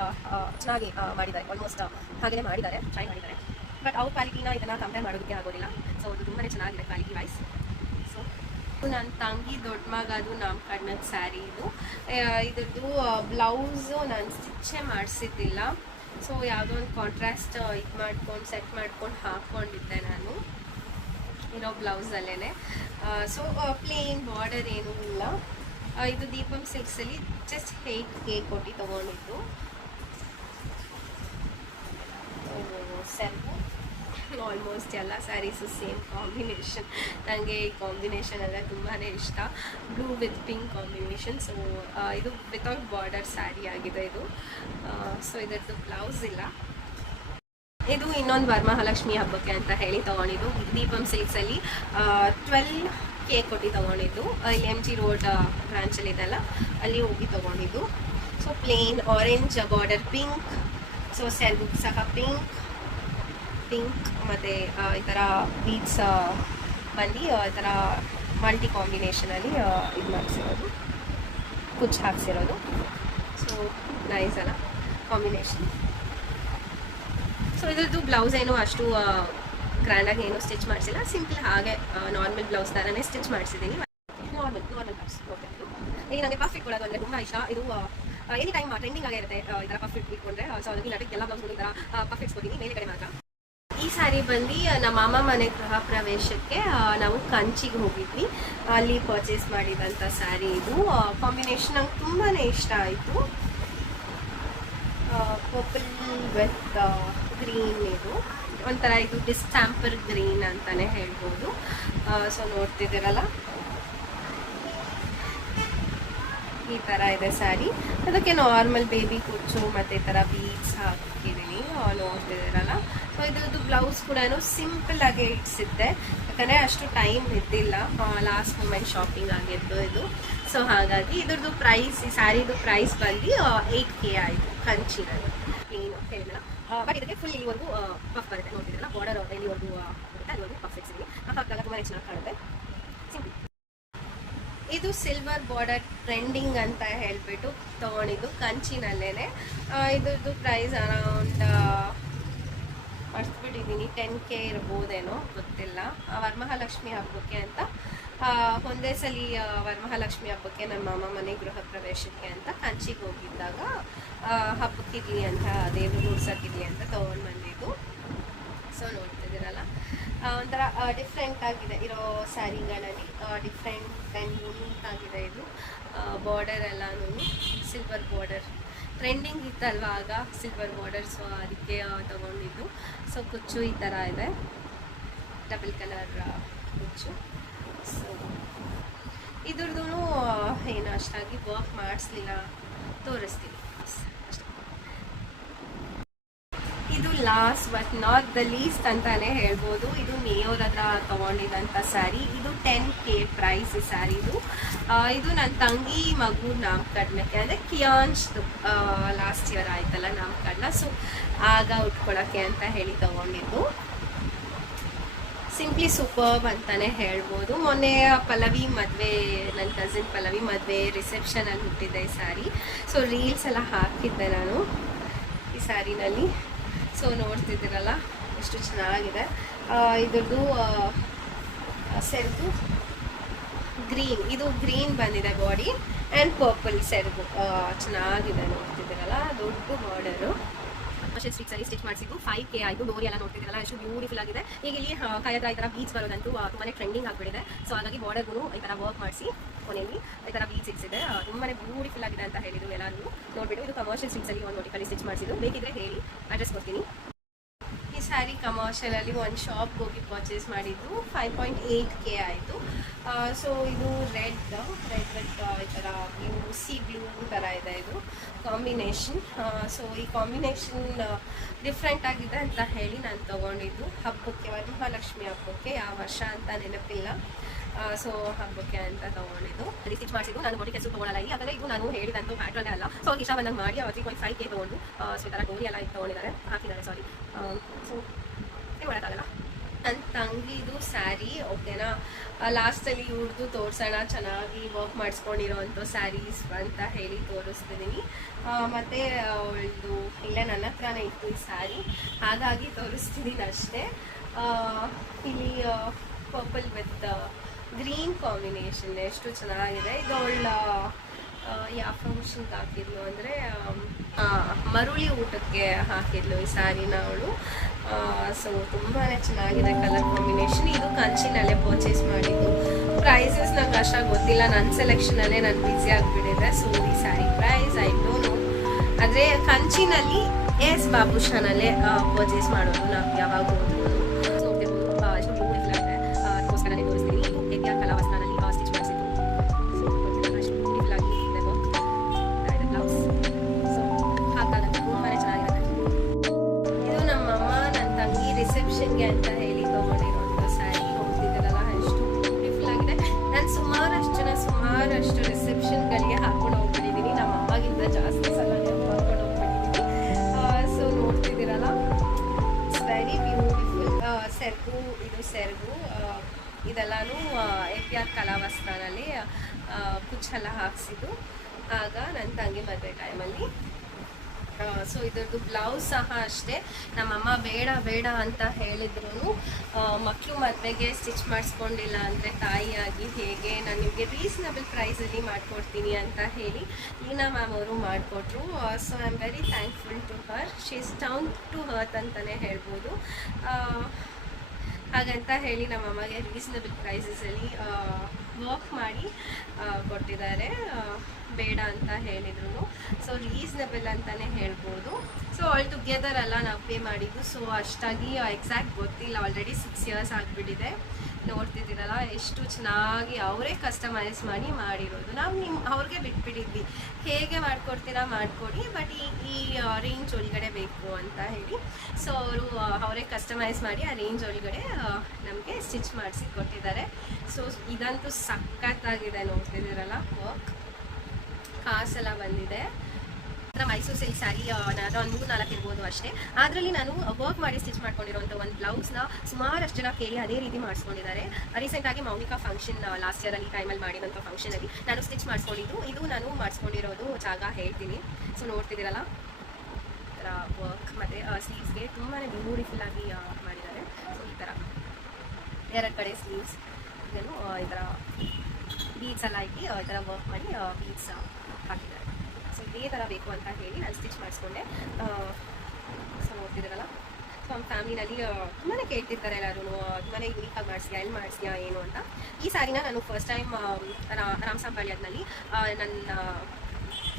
ಚೆನ್ನಾಗಿ ಮಾಡಿದ್ದಾರೆ, ಆಲ್ಮೋಸ್ಟ್ ಹಾಗೆಯೇ ಮಾಡಿದ್ದಾರೆ, ಟ್ರೈ ಮಾಡಿದ್ದಾರೆ. ಬಟ್ ಅವ್ರ ಕ್ವಾಲಿಟಿನ ಇದನ್ನು ಕಂಪೇರ್ ಮಾಡೋದಕ್ಕೆ ಆಗೋದಿಲ್ಲ. ಸೊ ಅದು ತುಂಬಾ ಚೆನ್ನಾಗಿದೆ ಕ್ವಾಲಿಟಿ ವೈಸ್. ಸೊ ನನ್ನ ತಂಗಿ ದೊಡ್ಡ ಮಗದು ನಾಮಕರಣದ ಸ್ಯಾರಿ ಇದು. ಇದ್ರದ್ದು ಬ್ಲೌಸು ನಾನು ಸ್ಟಿಚ್ಚೇ ಮಾಡಿಸಿದ್ದಿಲ್ಲ. ಸೊ ಯಾವುದೋ ಒಂದು ಕಾಂಟ್ರಾಸ್ಟ್ ಇದು ಮಾಡ್ಕೊಂಡು ಸೆಟ್ ಮಾಡ್ಕೊಂಡು ಹಾಕ್ಕೊಂಡಿದ್ದೆ ನಾನು ಇರೋ ಬ್ಲೌಸಲ್ಲೇ. ಸೊ ಪ್ಲೇನ್ ಬಾರ್ಡರ್ ಏನೂ ಇಲ್ಲ. ಇದು ದೀಪಂ ಸಿಲ್ಕ್ಸಲ್ಲಿ ಜಸ್ಟ್ 8K ಕೊಟ್ಟು ತೊಗೊಂಡಿದ್ದು. ಸೆರಗು ಆಲ್ಮೋಸ್ಟ್ ಎಲ್ಲ ಸ್ಯಾರೀಸು ಸೇಮ್ ಕಾಂಬಿನೇಷನ್. ನನಗೆ ಈ ಕಾಂಬಿನೇಷನ್ ಎಲ್ಲ ತುಂಬಾ ಇಷ್ಟ, blue with pink combination. So ಇದು ವಿತೌಟ್ ಬಾರ್ಡರ್ ಸ್ಯಾರಿ ಆಗಿದೆ ಇದು. ಸೊ ಇದರದ್ದು ಬ್ಲೌಸ್ ಇಲ್ಲ. ಇದು ಇನ್ನೊಂದು ವರಮಹಾಲಕ್ಷ್ಮಿ ಹಬ್ಬಕ್ಕೆ ಅಂತ ಹೇಳಿ ತೊಗೊಂಡಿದ್ದು. ದೀಪಂ ಸಿಲ್ಕ್ಸಲ್ಲಿ 12K ಕೊಟ್ಟು ತೊಗೊಂಡಿದ್ದು. ಇಲ್ಲಿ MG ರೋಡ್ ಬ್ರಾಂಚಲ್ಲಿ ಇದೆಲ್ಲ, ಅಲ್ಲಿ ಹೋಗಿ ತೊಗೊಂಡಿದ್ದು. So plane orange border pink. So ಸೆರಗು ಸಹ ಪಿಂಕ್ ಮತ್ತು ಈ ಥರ ಬೀಡ್ಸ್ ಬಂದು ಈ ಥರ ಮಲ್ಟಿ ಕಾಂಬಿನೇಷನಲ್ಲಿ ಇದು ಮಾಡಿಸಿರೋದು, ಕುಚ್ಚು ಹಾಕ್ಸಿರೋದು. ಸೊ ನೈಸ್ ಅಲ್ಲ ಕಾಂಬಿನೇಷನ್. ಸೊ ಇದ್ರದ್ದು ಬ್ಲೌಸ್ ಏನು ಅಷ್ಟು ಗ್ರ್ಯಾಂಡಾಗಿ ಏನು ಸ್ಟಿಚ್ ಮಾಡಿಸಿಲ್ಲ, ಸಿಂಪಲ್ ಹಾಗೆ ನಾರ್ಮಲ್ ಬ್ಲೌಸ್ ಥರನೇ ಸ್ಟಿಚ್ ಮಾಡಿಸಿದ್ದೀನಿ. ನಾರ್ಮಲ್ ಬ್ಲೌಸ್ ಈಗ ನನಗೆ ಪಫ್ ಇಟ್ಕೊಳ್ಳೋದು ಅಂದರೆ ತುಂಬ ಇಷ್ಟ. ಇದು ಎನಿ ಟೈಮ್ ಟ್ರೆಂಡಿಂಗ್ ಆಗೇ ಇರುತ್ತೆ ಈ ಥರ ಪಫ್ ಇಟ್ಕೊಂಡ್ರೆ. ಸೊ ಅದಕ್ಕೆ ನಟಿಗೆ ಎಲ್ಲ ಬ್ಲೌಸ್ಗಳು ಈ ಥರ ಪಫ್ ಇಟ್ಸ್ಕೊತೀನಿ ಮೇಲೆ ಕಡೆ ಮಾತ್ರ. ಈ ಸಾರಿ ಬಂದು ನಮ್ಮ ಮಾಮ ಮನೆ ಗೃಹ ಪ್ರವೇಶಕ್ಕೆ ನಾವು ಕಂಚಿಗೆ ಹೋಗಿದ್ವಿ, ಅಲ್ಲಿ ಪರ್ಚೇಸ್ ಮಾಡಿದಂಥ ಸ್ಯಾರಿ ಇದು. ಕಾಂಬಿನೇಷನ್ ನಂಗೆ ತುಂಬಾ ಇಷ್ಟ ಆಯಿತು. ಪರ್ಪಲ್ ವಿತ್ ಗ್ರೀನ್, ಇದು ಒಂಥರ ಇದು ಡಿಸ್ಟ್ಯಾಂಪರ್ ಗ್ರೀನ್ ಅಂತಲೇ ಹೇಳ್ಬೋದು. ಸೊ ನೋಡ್ತಿದ್ದೀರಲ್ಲ ಈ ಥರ ಇದೆ ಸ್ಯಾರಿ. ಅದಕ್ಕೆ ನಾರ್ಮಲ್ ಬೇಬಿ ಕುಚ್ಚು ಮತ್ತು ಈ ಥರ ಬೀಡ್ಸ್ ಹಾಕಿದ್ದೀನಿ, ನೋಡ್ತಿದ್ದೀರಲ್ಲ. ಸೊ ಇದ್ರದ್ದು ಬ್ಲೌಸ್ ಕೂಡ ಸಿಂಪಲ್ ಆಗಿ ಇಡ್ಸಿದ್ದೆ, ಯಾಕಂದರೆ ಅಷ್ಟು ಟೈಮ್ ಇದ್ದಿಲ್ಲ, ಲಾಸ್ಟ್ ಮೂಮೆಂಟ್ ಶಾಪಿಂಗ್ ಆಗಿದ್ದು ಇದು. ಸೊ ಹಾಗಾಗಿ ಇದ್ರದ್ದು ಪ್ರೈಸ್, ಈ ಸ್ಯಾರಿದು ಪ್ರೈಸ್ ಬಂದು 8K ಆಯಿತು ಕಂಚಿನಲ್ಲಿ. ಏನು ಹೇಳಿಲ್ಲ, ಬಟ್ ಇದಕ್ಕೆ ಫುಲ್ ಇಲ್ಲಿವರೆಗೂ ಪಫ್ ಬರುತ್ತೆ, ನೋಡ್ತಿದ್ದೀರಲ್ಲ. ಬಾರ್ಡರ್ ಎಲ್ಲಿವರೆಗೂ ಬರುತ್ತೆ ಅಲ್ಲಿವರೆಗೂ ಪಫ್ ಇಡ್ಸಿದ್ದೀನಿ. ಹಾಕಿದಾಗ ತುಂಬಾ ಚೆನ್ನಾಗಿ ಕಾಣುತ್ತೆ. ಸಿಂಪಲ್. ಇದು ಸಿಲ್ವರ್ ಬಾರ್ಡರ್ ಟ್ರೆಂಡಿಂಗ್ ಅಂತ ಹೇಳಿಬಿಟ್ಟು ತೊಗೊಂಡಿದ್ದು ಕಂಚಿನಲ್ಲೇ. ಇದ್ರದ್ದು ಪ್ರೈಸ್ ಅರೌಂಡ್ ಮರ್ಸ್ಬಿಟ್ಟಿದ್ದೀನಿ, 10K ಇರ್ಬೋದೇನೋ ಗೊತ್ತಿಲ್ಲ. ವರಮಹಾಲಕ್ಷ್ಮಿ ಹಬ್ಬಕ್ಕೆ ಅಂತ ಒಂದೇ ಸಲ ವರಮಹಾಲಕ್ಷ್ಮಿ ಹಬ್ಬಕ್ಕೆ ನಮ್ಮ ಮಾಮ ಮನೆ ಗೃಹ ಪ್ರವೇಶಕ್ಕೆ ಅಂತ ಕಂಚಿಗೆ ಹೋಗಿದ್ದಾಗ ಹಬ್ಬಕ್ಕಿರಲಿ ಅಂತ, ದೇವರು ಗುಡ್ಸಕ್ಕಿರಲಿ ಅಂತ ತೊಗೊಂಡು ಬಂದಿದ್ದು. ಸೊ ನೋಡ್ತಿದ್ದೀರಲ್ಲ, ಒಂಥರ ಡಿಫ್ರೆಂಟ್ ಆಗಿದೆ ಇರೋ ಸ್ಯಾರಿಗಳಲ್ಲಿ, ಡಿಫ್ರೆಂಟ್ ಆ್ಯಂಡ್ ಯೂನಿಕ್ ಆಗಿದೆ ಇದು. ಬಾರ್ಡರ್ ಎಲ್ಲನೂ ಸಿಲ್ವರ್ ಬಾರ್ಡರ್ ಟ್ರೆಂಡಿಂಗ್ ಇತ್ತಲ್ವ ಆಗ ಸಿಲ್ವರ್ ಬಾರ್ಡರ್, ಸೊ ಅದಕ್ಕೆ ತೊಗೊಂಡಿದ್ದು. ಸೊ ಕುಚ್ಚು ಈ ಥರ ಇದೆ, ಡಬಲ್ ಕಲರ್ ಕುಚ್ಚು. ಸೊ ಇದ್ರದ್ದು ಏನು ಅಷ್ಟಾಗಿ ವರ್ಕ್ ಮಾಡಿಸ್ಲಿಲ್ಲ, ತೋರಿಸ್ತೀನಿ ಅಷ್ಟೇ. ಇದು last but not the least ಅಂತಾನೆ ಹೇಳ್ಬೋದು. ಇದು ನೇಯೋರ್ ಹತ್ರ ತೊಗೊಂಡಿದ್ದಂಥ ಸ್ಯಾರಿ. ಇದು 10K ಪ್ರೈಸ್ ಈ ಸ್ಯಾರಿದು. ಇದು ನನ್ನ ತಂಗಿ ಮಗು ನಾಮಕರಣಕ್ಕೆ, ಅಂದರೆ ಕಿಯಾನ್ಸ್ದು ಲಾಸ್ಟ್ ಇಯರ್ ಆಯ್ತಲ್ಲ ನಾಮಕರಣ, ಸೊ ಆಗ ಉಟ್ಕೊಳ್ಳೋಕ್ಕೆ ಅಂತ ಹೇಳಿ ತೊಗೊಂಡಿದ್ದು. ಸಿಂಪ್ಲಿ ಸೂಪರ್ಬ್ ಅಂತಲೇ ಹೇಳ್ಬೋದು. ಮೊನ್ನೆ ಪಲ್ಲವಿ ಮದುವೆ, ನನ್ನ ಕಸಿನ್ ಪಲ್ಲವಿ ಮದುವೆ ರಿಸೆಪ್ಷನಲ್ಲಿ ಹುಟ್ಟಿದ್ದೆ ಈ ಸ್ಯಾರಿ. ಸೊ ರೀಲ್ಸ್ ಎಲ್ಲ ಹಾಕಿದ್ದೆ ನಾನು ಈ ಸ್ಯಾರಿನಲ್ಲಿ. ಸೊ ನೋಡ್ತಿದ್ದೀರಲ್ಲ ಎಷ್ಟು ಚೆನ್ನಾಗಿದೆ. ಇದ್ರದ್ದು ಸೆರಗು ಗ್ರೀನ್, ಇದು ಗ್ರೀನ್ ಬಂದಿದೆ ಬಾಡಿ, ಆ್ಯಂಡ್ ಪರ್ಪಲ್ ಸೆರಗು ಚೆನ್ನಾಗಿದೆ. ನೋಡ್ತಿದ್ದೀರಲ್ಲ ದೊಡ್ಡ ಬಾರ್ಡರು. ಸ್ಟಿಚ್ ಸರಿ ಸ್ಟಿಚ್ ಮಾಡಿಸಿದ್ದು 5K ಆಯಿತು. ಡೋರಿ ಎಲ್ಲ ನೋಡ್ತಿದ್ದೀರಲ್ಲ ಎಷ್ಟು ಬ್ಯೂಟಿಫುಲ್ ಆಗಿದೆ. ಈಗ ಇಲ್ಲಿ ಕೈ ಹತ್ರ ಈ ಥರ ಬೀಚ್ ಬರೋದಂತೂ ತುಂಬಾ ಟ್ರೆಂಡಿಂಗ್ ಆಗಿಬಿಟ್ಟಿದೆ. ಸೊ ಹಾಗಾಗಿ ಬಾರ್ಡರ್ಗೂ ಈ ಥರ ವರ್ಕ್ ಮಾಡಿಸಿ ಕೊನೆಯಲ್ಲಿ ಈ ಥರ ಬೀಚ್ ಸಿಕ್ಸಿದೆ, ತುಂಬಾ ಬ್ಯೂಟಿಫುಲ್ ಆಗಿದೆ ಅಂತ ಹೇಳಿದ್ರು ಎಲ್ಲರೂ ನೋಡ್ಬಿಟ್ಟು. ಇದು ಕಮರ್ಷಿಯಲ್ ಸ್ಟಿಚಲ್ಲಿ ಒಂದು ನೋಟಿಕಲ್ಲಿ ಸ್ಟಿಚ್ ಮಾಡಿಸಿದ್ದು, ಬೇಕಿದ್ರೆ ಹೇಳಿ ಅಡ್ರೆಸ್ ಕೊಡ್ತೀನಿ. ಈ ಸ್ಯಾರಿ ಕಮರ್ಷಿಯಲಲ್ಲಿ ಒಂದು ಶಾಪ್ಗೆ ಹೋಗಿ ಪರ್ಚೇಸ್ ಮಾಡಿದ್ದು, 5.8K ಆಯಿತು. ಸೊ ಇದು ರೆಡ್ ವಿತ್ ಈ ಥರ ಬ್ಲೂ, ಸಿ ಬ್ಲೂ ಥರ ಇದೆ ಇದು ಕಾಂಬಿನೇಷನ್. ಸೊ ಈ ಕಾಂಬಿನೇಷನ್ ಡಿಫ್ರೆಂಟ್ ಆಗಿದೆ ಅಂತ ಹೇಳಿ ನಾನು ತೊಗೊಂಡಿದ್ದು ಹಬ್ಬಕ್ಕೆ, ವರಮಹಾಲಕ್ಷ್ಮಿ ಹಬ್ಬಕ್ಕೆ, ಯಾವ ವರ್ಷ ಅಂತ ನೆನಪಿಲ್ಲ. ಸೊ ಹಬ್ಬಕ್ಕೆ ಅಂತ ತೊಗೊಂಡಿದ್ದು. ಸ್ಟಿಚ್ ಮಾಡಿಸಿದ್ದು ನಾನು ಬಾಡಿ ಕೆಲಸ ತೊಗೊಳ್ಳಲ್ಲ, ಯಾಕಂದರೆ ಇದು ನಾನು ಹೇಳಿದಂತೂ ಪ್ಯಾಟ್ರನ್ನೇ ಅಲ್ಲ. ಸೊ ಇಷ್ಟ ಬಂದಂಗೆ ಮಾಡಿ 3.5K ತೊಗೊಂಡು ಸೊ ಈ ಥರ ಡೋರಿ ಎಲ್ಲ ಇದು ತೊಗೊಂಡಿದ್ದಾರೆ, ಹಾಕಿದ್ದಾರೆ. ಸಾರಿ, ಸೊ ಏನು ಮಾಡೋಕ್ಕಾಗಲ್ಲ. ನನ್ನ ತಂಗಿದು ಸ್ಯಾರಿ ಓಕೆನಾ, ಲಾಸ್ಟಲ್ಲಿ ಇವ್ರದ್ದು ತೋರಿಸೋಣ, ಚೆನ್ನಾಗಿ ವರ್ಕ್ ಮಾಡಿಸ್ಕೊಂಡಿರೋವಂಥ ಸ್ಯಾರೀಸ್ ಅಂತ ಹೇಳಿ ತೋರಿಸ್ತಿದ್ದೀನಿ. ಮತ್ತು ಅವಳದು ಇಲ್ಲೇ ನನ್ನ ಹತ್ರನೇ ಇತ್ತು ಈ ಸ್ಯಾರಿ, ಹಾಗಾಗಿ ತೋರಿಸ್ತಿದ್ದೀನಿ ಅಷ್ಟೇ. ಇಲ್ಲಿ ಪರ್ಪಲ್ ವಿತ್ ಗ್ರೀನ್ ಕಾಂಬಿನೇಷನ್ ಎಷ್ಟು ಚೆನ್ನಾಗಿದೆ. ಇದು ಅವಳ ಯಾವ ಫಂಕ್ಷನ್ಗೆ ಹಾಕಿದ್ಲು ಅಂದರೆ ಮರುಳಿ ಊಟಕ್ಕೆ ಹಾಕಿದ್ಲು ಈ ಸ್ಯಾರಿನ ಅವಳು. ಸೊ ತುಂಬಾ ಚೆನ್ನಾಗಿದೆ ಕಲರ್ ಕಾಂಬಿನೇಷನ್. ಇದು ಕಂಚಿನಲ್ಲೇ ಪರ್ಚೇಸ್ ಮಾಡಿದ್ದು. ಪ್ರೈಸಸ್ ನಂಗೆ ಅಷ್ಟಾಗಿ ಗೊತ್ತಿಲ್ಲ, ನನ್ನ ಸೆಲೆಕ್ಷನಲ್ಲೇ ನಾನು ಬ್ಯುಸಿ ಆಗಿಬಿಟ್ಟಿದೆ. ಸೊ ಈ sari price I don't know. ಆದರೆ ಕಂಚಿನಲ್ಲಿ ಎಸ್ ಬಾಬುಷಾನಲ್ಲೇ ಪರ್ಚೇಸ್ ಮಾಡೋದು ನಾವು ಯಾವಾಗ ಹೋಗ್ಬೋದು. ಸೊ ಎಷ್ಟು ಬ್ಯೂಟಿಫುಲ್ ಆಗಿದೆ, ಅದಕ್ಕೋಸ್ಕರ ತೋರಿಸ್ತೀನಿ. ಇದು ಎದ್ಯಾ ಕಲಾವಸ್ತ್ರನಲ್ಲಿ ಸ್ಟಿಚ್ ಮಾಡಿಸಿದ್ದು. ಸೊ ಎಷ್ಟು ಬ್ಯೂಟಿಫುಲ್ ಆಗಿ ಇದೆ ಬ್ಲೌಸ್. ಸೊ ಹಾಕಾಗಂತ ತುಂಬಾ ಚೆನ್ನಾಗಿರುತ್ತೆ. ಇದು ನಮ್ಮಮ್ಮ ನನ್ನ ತಂಗಿ ರಿಸೆಪ್ಷನ್ಗೆ ಅಂತ ಹೇಳಿ ತೊಗೊಂಡಿರೋಂಥ ಸ್ಯಾರಿ. ಹೋಗ್ತಿದ್ದಾರಲ್ಲ ಎಷ್ಟು ಬ್ಯೂಟಿಫುಲ್ ಆಗಿದೆ. ನಾನು ಸುಮಾರಷ್ಟು ರಿಸೆಪ್ಷನ್ಗಳಿಗೆ ಹಾಕೊಂಡು ಹೋಗ್ಬಿಟ್ಟಿದ್ದೀನಿ, ನಮ್ಮ ಅಮ್ಮಗಿಂತ ಜಾಸ್ತಿ ಸಲ ಹಾಕೊಂಡು ಹೋಗ್ಬಿಟ್ಟಿದ್ದೀನಿ. ಸೊ ನೋಡ್ತಿದ್ದೀರಲ್ಲ ಇಟ್ಸ್ ವೆರಿ ಬ್ಯೂಟಿಫುಲ್. ಸೆರಗು, ಇದು ಸೆರಗು ಇದೆಲ್ಲನೂ ಎಪಿಆರ್ ಕಲಾವಸ್ತ್ರನಲ್ಲಿ ಕುಚ್ಚೆಲ್ಲ ಹಾಕ್ಸಿದ್ದು ಆಗ ನನ್ನ ತಂಗಿ ಮದುವೆ ಟೈಮಲ್ಲಿ. ಸೊ ಇದರದ್ದು ಬ್ಲೌಸ್ ಸಹ ಅಷ್ಟೇ ನಮ್ಮಮ್ಮ ಬೇಡ ಬೇಡ ಅಂತ ಹೇಳಿದ್ರು ಮಕ್ಕಳು ಮದುವೆಗೆ ಸ್ಟಿಚ್ ಮಾಡಿಸ್ಕೊಂಡಿಲ್ಲ ಅಂದರೆ ತಾಯಿಯಾಗಿ ಹೇಗೆ ನಾನು ನಿಮಗೆ ರೀಸನಬಲ್ ಪ್ರೈಸಲ್ಲಿ ಮಾಡಿಕೊಡ್ತೀನಿ ಅಂತ ಹೇಳಿ ಲೀನಾ ಮ್ಯಾಮ್ ಅವರು ಮಾಡಿಕೊಟ್ರು. So I am very thankful to her. She is down to earth ಅಂತಲೇ ಹೇಳ್ಬೋದು. ಹಾಗಂತ ಹೇಳಿ ನಮ್ಮಮ್ಮಗೆ ರೀಸನಬಲ್ ಪ್ರೈಸಸಲ್ಲಿ ವರ್ಕ್ ಮಾಡಿ ಕೊಟ್ಟಿದ್ದಾರೆ, ಬೇಡ ಅಂತ ಹೇಳಿದ್ರು. ಸೊ ರೀಸನಬಲ್ ಅಂತಲೇ ಹೇಳ್ಬೋದು. ಸೊ ಆಲ್ ಟುಗೆದರ್ ಎಲ್ಲ ನಾವು ಪೇ ಮಾಡಿದ್ದು. ಸೊ ಅಷ್ಟಾಗಿ ಎಕ್ಸಾಕ್ಟ್ ಗೊತ್ತಿಲ್ಲ, ಆಲ್ರೆಡಿ 6 years ಆಗಿಬಿಟ್ಟಿದೆ. ನೋಡ್ತಿದ್ದೀರಲ್ಲ ಎಷ್ಟು ಚೆನ್ನಾಗಿ ಅವರೇ ಕಸ್ಟಮೈಸ್ ಮಾಡಿ ಮಾಡಿರೋದು. ನಾವು ಅವ್ರಿಗೆ ಬಿಟ್ಬಿಟ್ಟಿದ್ವಿ, ಹೇಗೆ ಮಾಡಿಕೊಡ್ತೀರಾ ಮಾಡಿಕೊಡಿ, ಬಟ್ ಈ ರೇಂಜ್ ಒಳಗಡೆ ಬೇಕು ಅಂತ ಹೇಳಿ. ಸೊ ಅವರೇ ಕಸ್ಟಮೈಸ್ ಮಾಡಿ ಆ ರೇಂಜ್ ಒಳಗಡೆ ನಮಗೆ ಸ್ಟಿಚ್ ಮಾಡಿಸಿ ಕೊಟ್ಟಿದ್ದಾರೆ. ಸೊ ಇದಂತೂ ಸಖತ್ತಾಗಿದೆ, ನೋಡ್ತಿದ್ದೀರಲ್ಲ ವರ್ಕ್ ಕಾಸೆಲ್ಲ ಬಂದಿದೆ. ಮೈಸೂರು ಸಿಲ್ಕ್ ಸ್ಯಾರಿ ಒಂದು 3-4 ಇರ್ಬೋದು ಅಷ್ಟೇ. ಅದರಲ್ಲಿ ನಾನು ವರ್ಕ್ ಮಾಡಿ ಸ್ಟಿಚ್ ಮಾಡ್ಕೊಂಡಿರೋಂಥ ಒಂದು ಬ್ಲೌಸ್ನ ಸುಮಾರಷ್ಟು ಜನ ಕೇಳಿ ಅದೇ ರೀತಿ ಮಾಡಿಸ್ಕೊಂಡಿದ್ದಾರೆ. ರೀಸೆಂಟಾಗಿ ಮೌನಿಕಾ ಫಂಕ್ಷನ್ ಲಾಸ್ಟ್ ಇಯರಲ್ಲಿ ಟೈಮಲ್ಲಿ ಮಾಡಿರೋಂಥ ಫಂಕ್ಷನಲ್ಲಿ ನಾನು ಸ್ಟಿಚ್ ಮಾಡಿಸ್ಕೊಂಡಿದ್ದು. ಇದು ನಾನು ಮಾಡಿಸ್ಕೊಂಡಿರೋದು ಜಾಗ ಹೇಳ್ತೀನಿ. ಸೊ ನೋಡ್ತಿದ್ದೀರಲ್ಲ ಈ ಥರ ವರ್ಕ್ ಮತ್ತು ಸ್ಲೀವ್ಸ್ಗೆ ತುಂಬಾ ಬ್ಯೂಟಿಫುಲ್ ಆಗಿ ಮಾಡಿದ್ದಾರೆ. ಸೊ ಈ ಥರ 2 ಕಡೆ ಸ್ಲೀವ್ಸ್ ಇದನ್ನು ಈ ಥರ ಬೀಡ್ಸ್ ಎಲ್ಲ ಹಾಕಿ ಈ ಥರ ವರ್ಕ್ ಮಾಡಿ ಬೀಡ್ಸ್ ಹಾಕಿದ್ದಾರೆ. ಸೊ ಇದೇ ಥರ ಬೇಕು ಅಂತ ಹೇಳಿ ನಾನು ಸ್ಟಿಚ್ ಮಾಡಿಸ್ಕೊಂಡೆ. ಸೊ ನೋಡ್ತಿದ್ದೀರಲ್ಲ, ಸೊ ನಮ್ಮ ಫ್ಯಾಮಿಲಿನಲ್ಲಿ ತುಂಬಾ ಕೇಳ್ತಿರ್ತಾರೆ ಎಲ್ಲರೂ, ತುಂಬಾ ಯೂನಿಕಾಗಿ ಮಾಡಿಸ್ಯಾ, ಎಲ್ಲಿ ಮಾಡಿಸ್ಯಾ ಏನು ಅಂತ. ಈ ಸ್ಯಾರಿನ ನಾನು ಫಸ್ಟ್ ಟೈಮ್ ರಾಮ್ ಸಂಪಾಳ್ಯದಲ್ಲಿ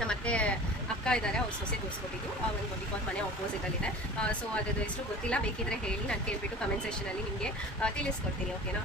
ನಮ್ಮತ್ತೆ ಅಕ್ಕ ಇದ್ದಾರೆ, ಅವ್ರು ಸೊಸೆ ತೋರಿಸ್ಕೊಟ್ಟಿದ್ದು. ಒಂದು ಬಿಕಾಸ್ ಮನೆ ಆಪೋಸಿಟಲ್ಲಿದೆ. ಸೊ ಅದ್ರದ್ದು ಹೆಸರು ಗೊತ್ತಿಲ್ಲ, ಬೇಕಿದ್ರೆ ಹೇಳಿ, ನಾನು ಕೇಳಿಬಿಟ್ಟು ಕಮೆಂಟ್ ಸೆಕ್ಷನಲ್ಲಿ ನಿಮಗೆ ತಿಳಿಸ್ಕೊಡ್ತೀನಿ, ಓಕೆನಾ.